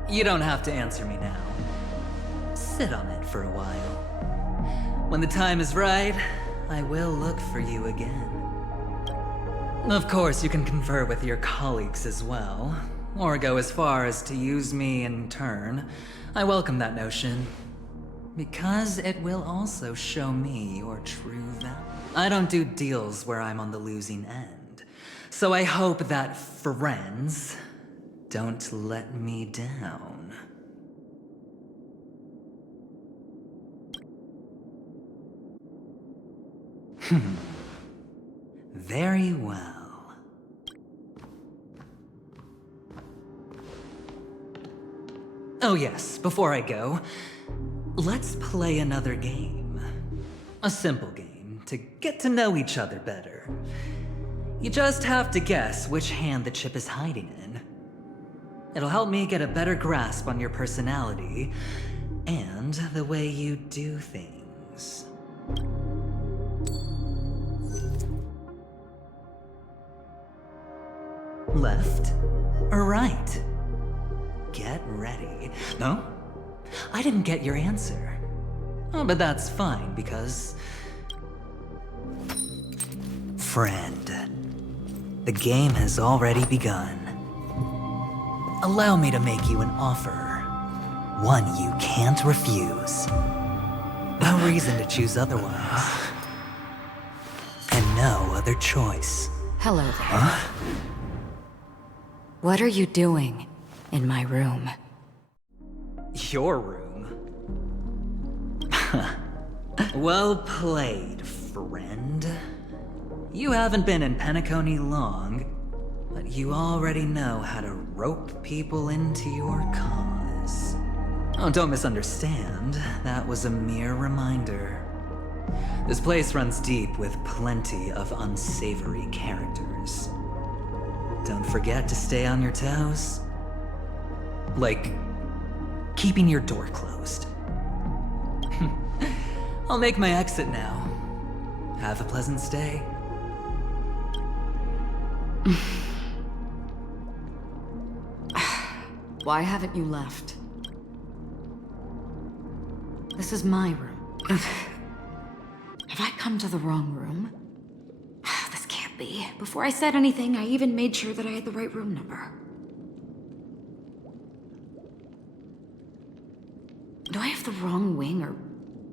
You don't have to answer me now. Sit on it for a while. When the time is right, I will look for you again. Of course, you can confer with your colleagues as well, or go as far as to use me in turn. I welcome that notion, because it will also show me your true value. I don't do deals where I'm on the losing end, so I hope that friends don't let me down. Very well. Oh yes, before I go, let's play another game. A simple game to get to know each other better. You just have to guess which hand the chip is hiding in. It'll help me get a better grasp on your personality and the way you do things. left or right? Get ready. No? I didn't get your answer. Oh, but that's fine, because... Friend, the game has already begun. Allow me to make you an offer. One you can't refuse. No reason to choose otherwise. And no other choice. Hello there. What are you doing in my room? Your room? Well played, friend. You haven't been in Peniconia long, but you already know how to rope people into your cause. Oh, don't misunderstand. That was a mere reminder. This place runs deep with plenty of unsavory characters. Don't forget to stay on your toes. Like, keeping your door closed. I'll make my exit now. Have a pleasant stay. Why haven't you left? This is my room. Have I come to the wrong room? This can't be. Before I said anything, I even made sure that I had the right room number. Do I have the wrong wing or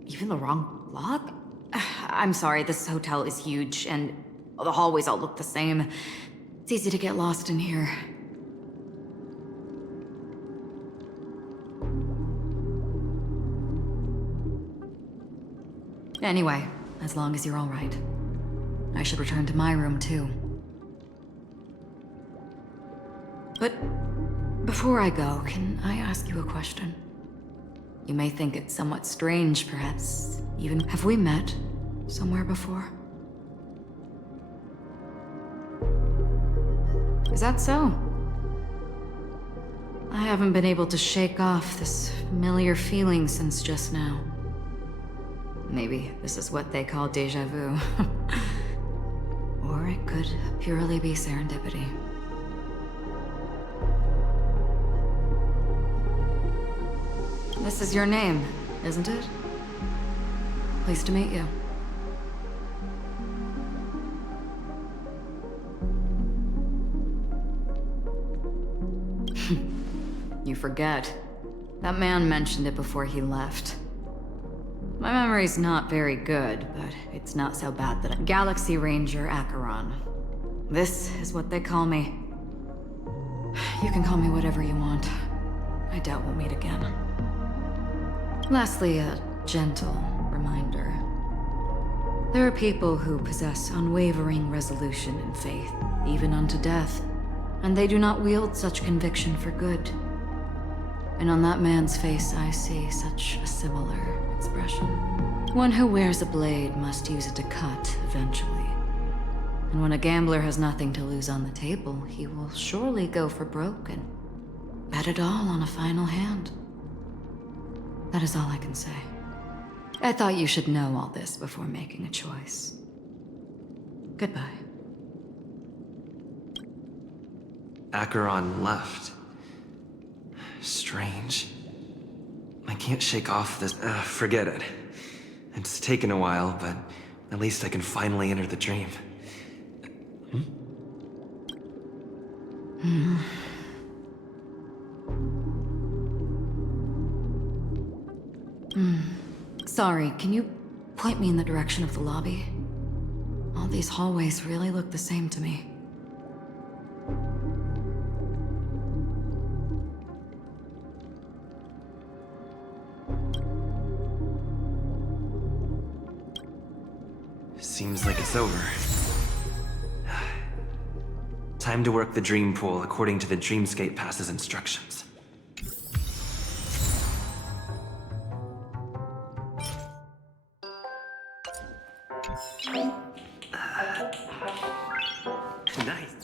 even the wrong block? I'm sorry, this hotel is huge and the hallways all look the same. It's easy to get lost in here. Anyway, as long as you're all right. I should return to my room too. But before I go, can I ask you a question? You may think it's somewhat strange, perhaps. Even have we met somewhere before? Is that so? I haven't been able to shake off this familiar feeling since just now. Maybe this is what they call déjà vu. Or it could purely be serendipity. This is your name, isn't it? Pleased to meet you. You forget. That man mentioned it before he left. My memory's not very good, but it's not so bad that Galaxy Ranger Acheron. This is what they call me. You can call me whatever you want. I doubt we'll meet again. Lastly, a gentle reminder. There are people who possess unwavering resolution and faith, even unto death, and they do not wield such conviction for good. And on that man's face I see such a similar expression. One who wears a blade must use it to cut eventually. And when a gambler has nothing to lose on the table, he will surely go for broke and bet it all on a final hand. That is all I can say. I thought you should know all this before making a choice. Goodbye. Acheron left. Strange. I can't shake off this. Forget it. It's taken a while, but at least I can finally enter the dream. Sorry, can you point me in the direction of the lobby? All these hallways really look the same to me. Seems like it's over. Time to work the dream pool according to the Dreamscape Pass's instructions. Nice.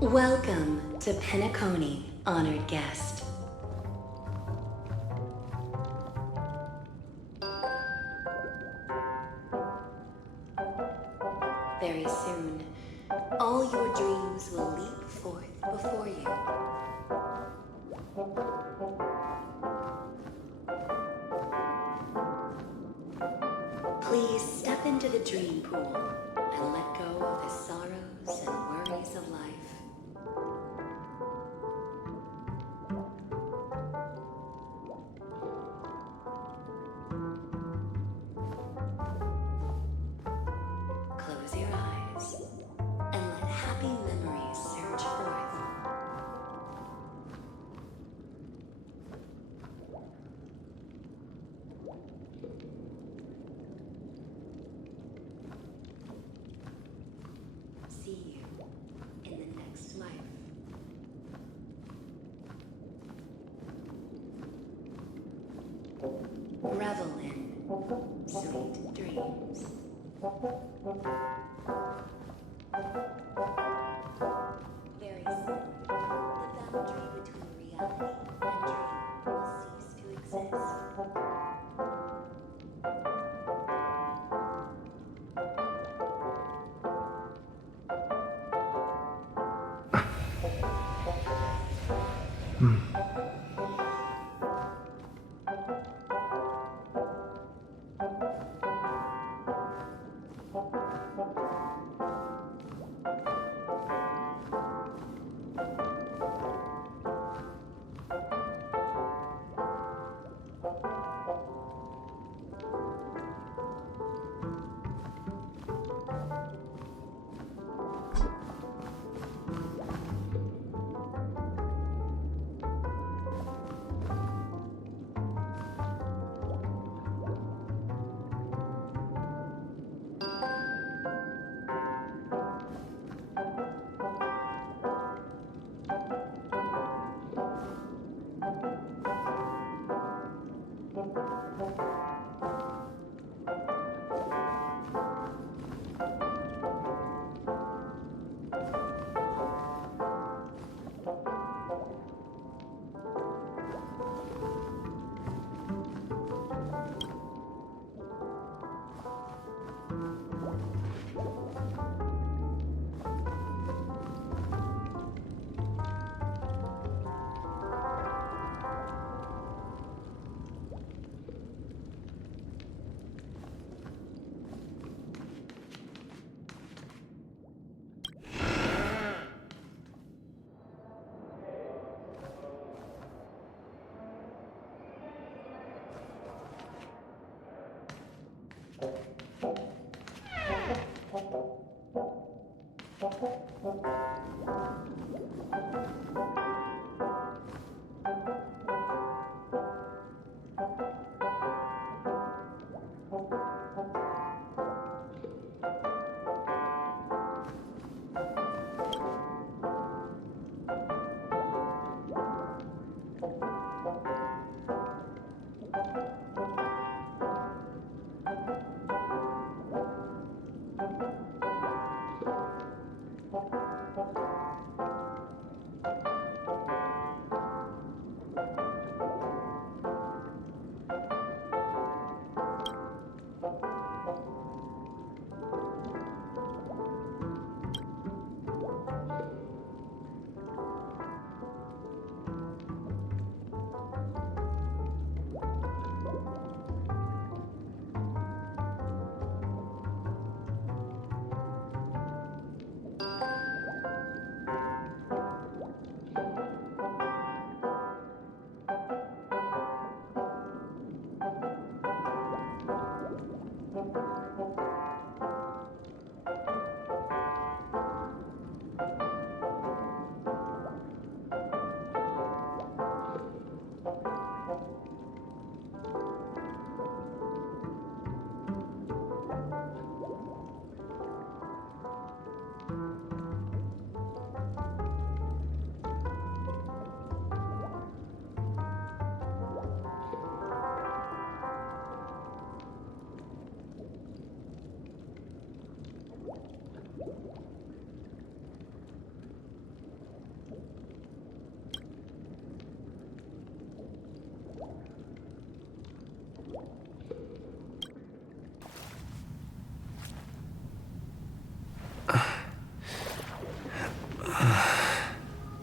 Welcome to Peniconia, honored guest. Very soon, all your dreams will leap forth before you. Please step into the dream pool and let go of the sorrows and worries of life. Close your eyes and let happy memories surge forth. See you in the next life. Revel in sweet dreams. Very soon, the boundary between reality and dream will cease to exist.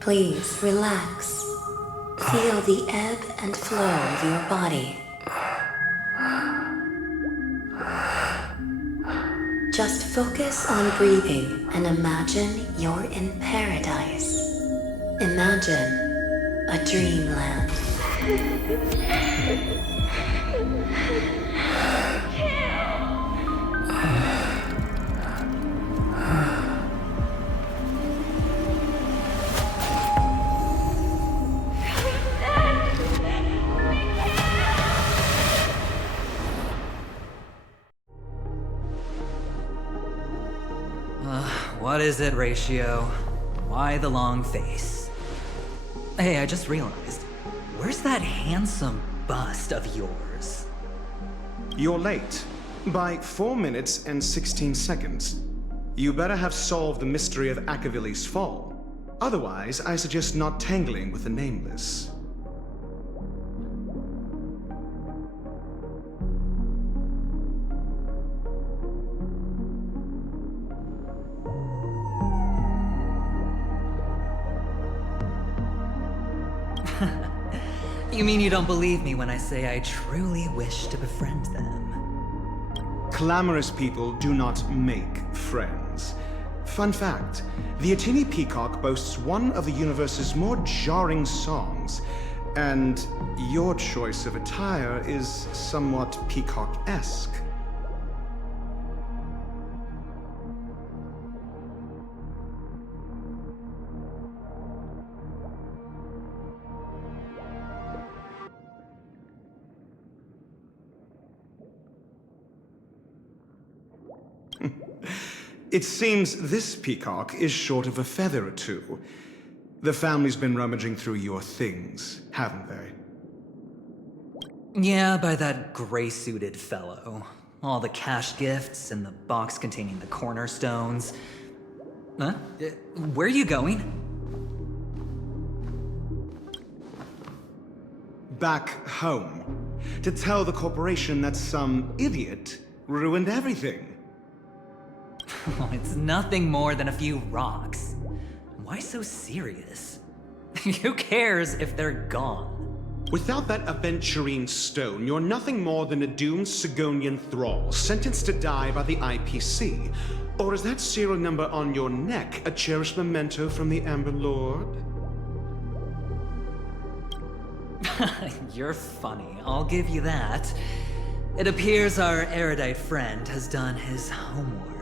Please relax. Feel the ebb and flow of your body. Just focus on breathing and imagine you're in paradise. Imagine a dreamland. What is it, Ratio? Why the long face? Hey, I just realized. Where's that handsome bust of yours? You're late. By 4 minutes and 16 seconds. You better have solved the mystery of Akavili's fall. Otherwise, I suggest not tangling with the Nameless. You mean you don't believe me when I say I truly wish to befriend them? Clamorous people do not make friends. Fun fact, the Atini Peacock boasts one of the universe's more jarring songs, and your choice of attire is somewhat peacock-esque. It seems this peacock is short of a feather or two. The family's been rummaging through your things, haven't they? Yeah, by that gray-suited fellow. All the cash gifts and the box containing the cornerstones. Huh? Where are you going? Back home. To tell the corporation that some idiot ruined everything. It's nothing more than a few rocks. Why so serious? Who cares if they're gone? Without that aventurine stone, you're nothing more than a doomed Sigonian thrall, sentenced to die by the IPC. Or is that serial number on your neck a cherished memento from the Amber Lord? You're funny, I'll give you that. It appears our erudite friend has done his homework.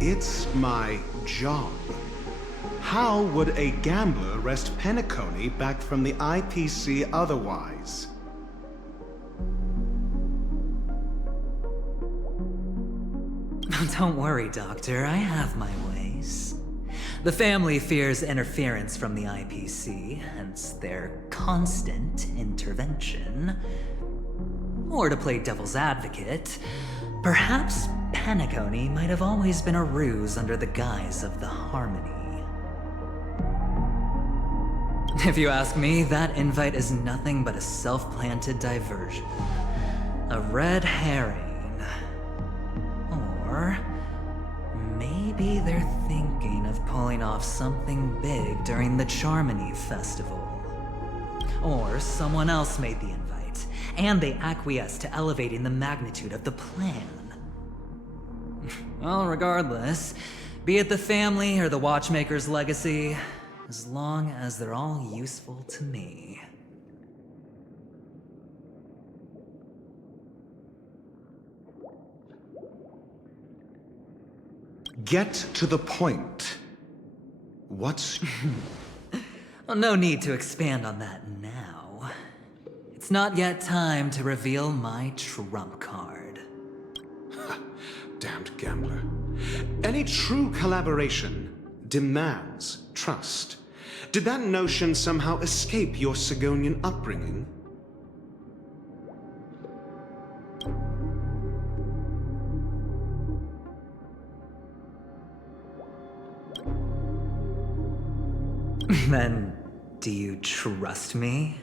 It's my job. How would a gambler wrest Peniconii back from the IPC otherwise? Don't worry, Doctor, I have my ways. The family fears interference from the IPC, hence their constant intervention. Or to play devil's advocate, perhaps Peniconii might have always been a ruse under the guise of the Harmony. If you ask me, that invite is nothing but a self-planted diversion. A red herring. Or maybe they're thinking of pulling off something big during the Charmony Festival. Or someone else made the invite, and they acquiesced to elevating the magnitude of the plan. Well, regardless, be it the family or the Watchmaker's legacy, as long as they're all useful to me. Get to the point. What's... Well, no need to expand on that now. It's not yet time to reveal my trump card. Damned gambler. Any true collaboration demands trust. Did that notion somehow escape your Sigonian upbringing? Then, do you trust me?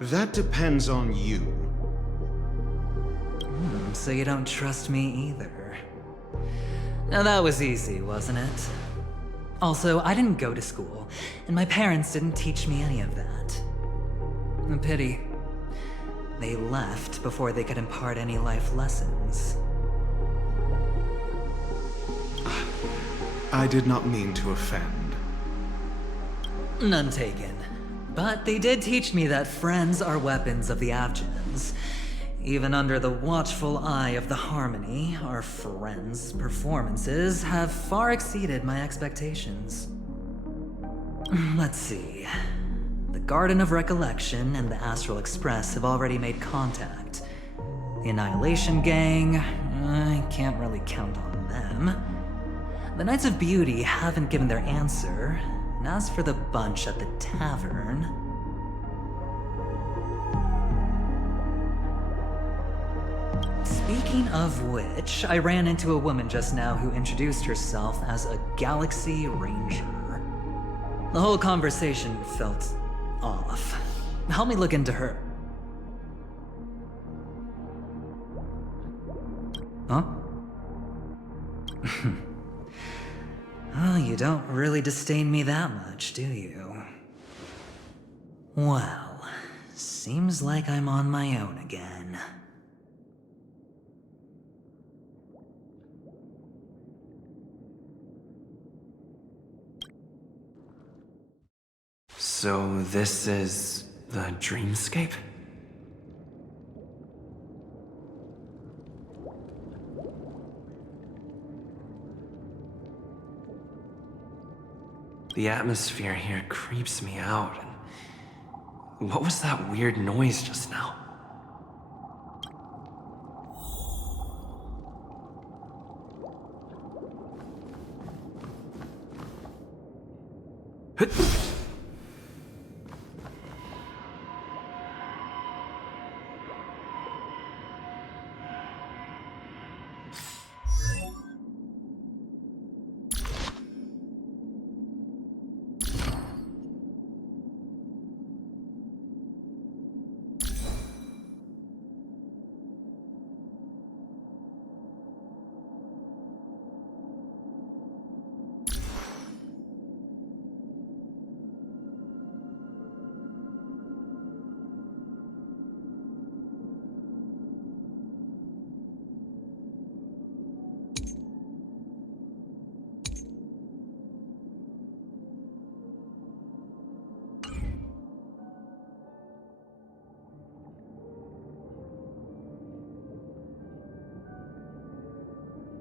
That depends on you. So you don't trust me either. Now that was easy, wasn't it? Also, I didn't go to school, and my parents didn't teach me any of that. A pity. They left before they could impart any life lessons. I did not mean to offend. None taken. But they did teach me that friends are weapons of the Avgens. Even under the watchful eye of the Harmony, our friends' performances have far exceeded my expectations. Let's see. The Garden of Recollection and the Astral Express have already made contact. The Annihilation Gang, I can't really count on them. The Knights of Beauty haven't given their answer, and as for the bunch at the tavern... Speaking of which, I ran into a woman just now who introduced herself as a Galaxy Ranger. The whole conversation felt off. Help me look into her. Huh? Oh, you don't really disdain me that much, do you? Well, seems like I'm on my own again. So this is the dreamscape? The atmosphere here creeps me out. And what was that weird noise just now?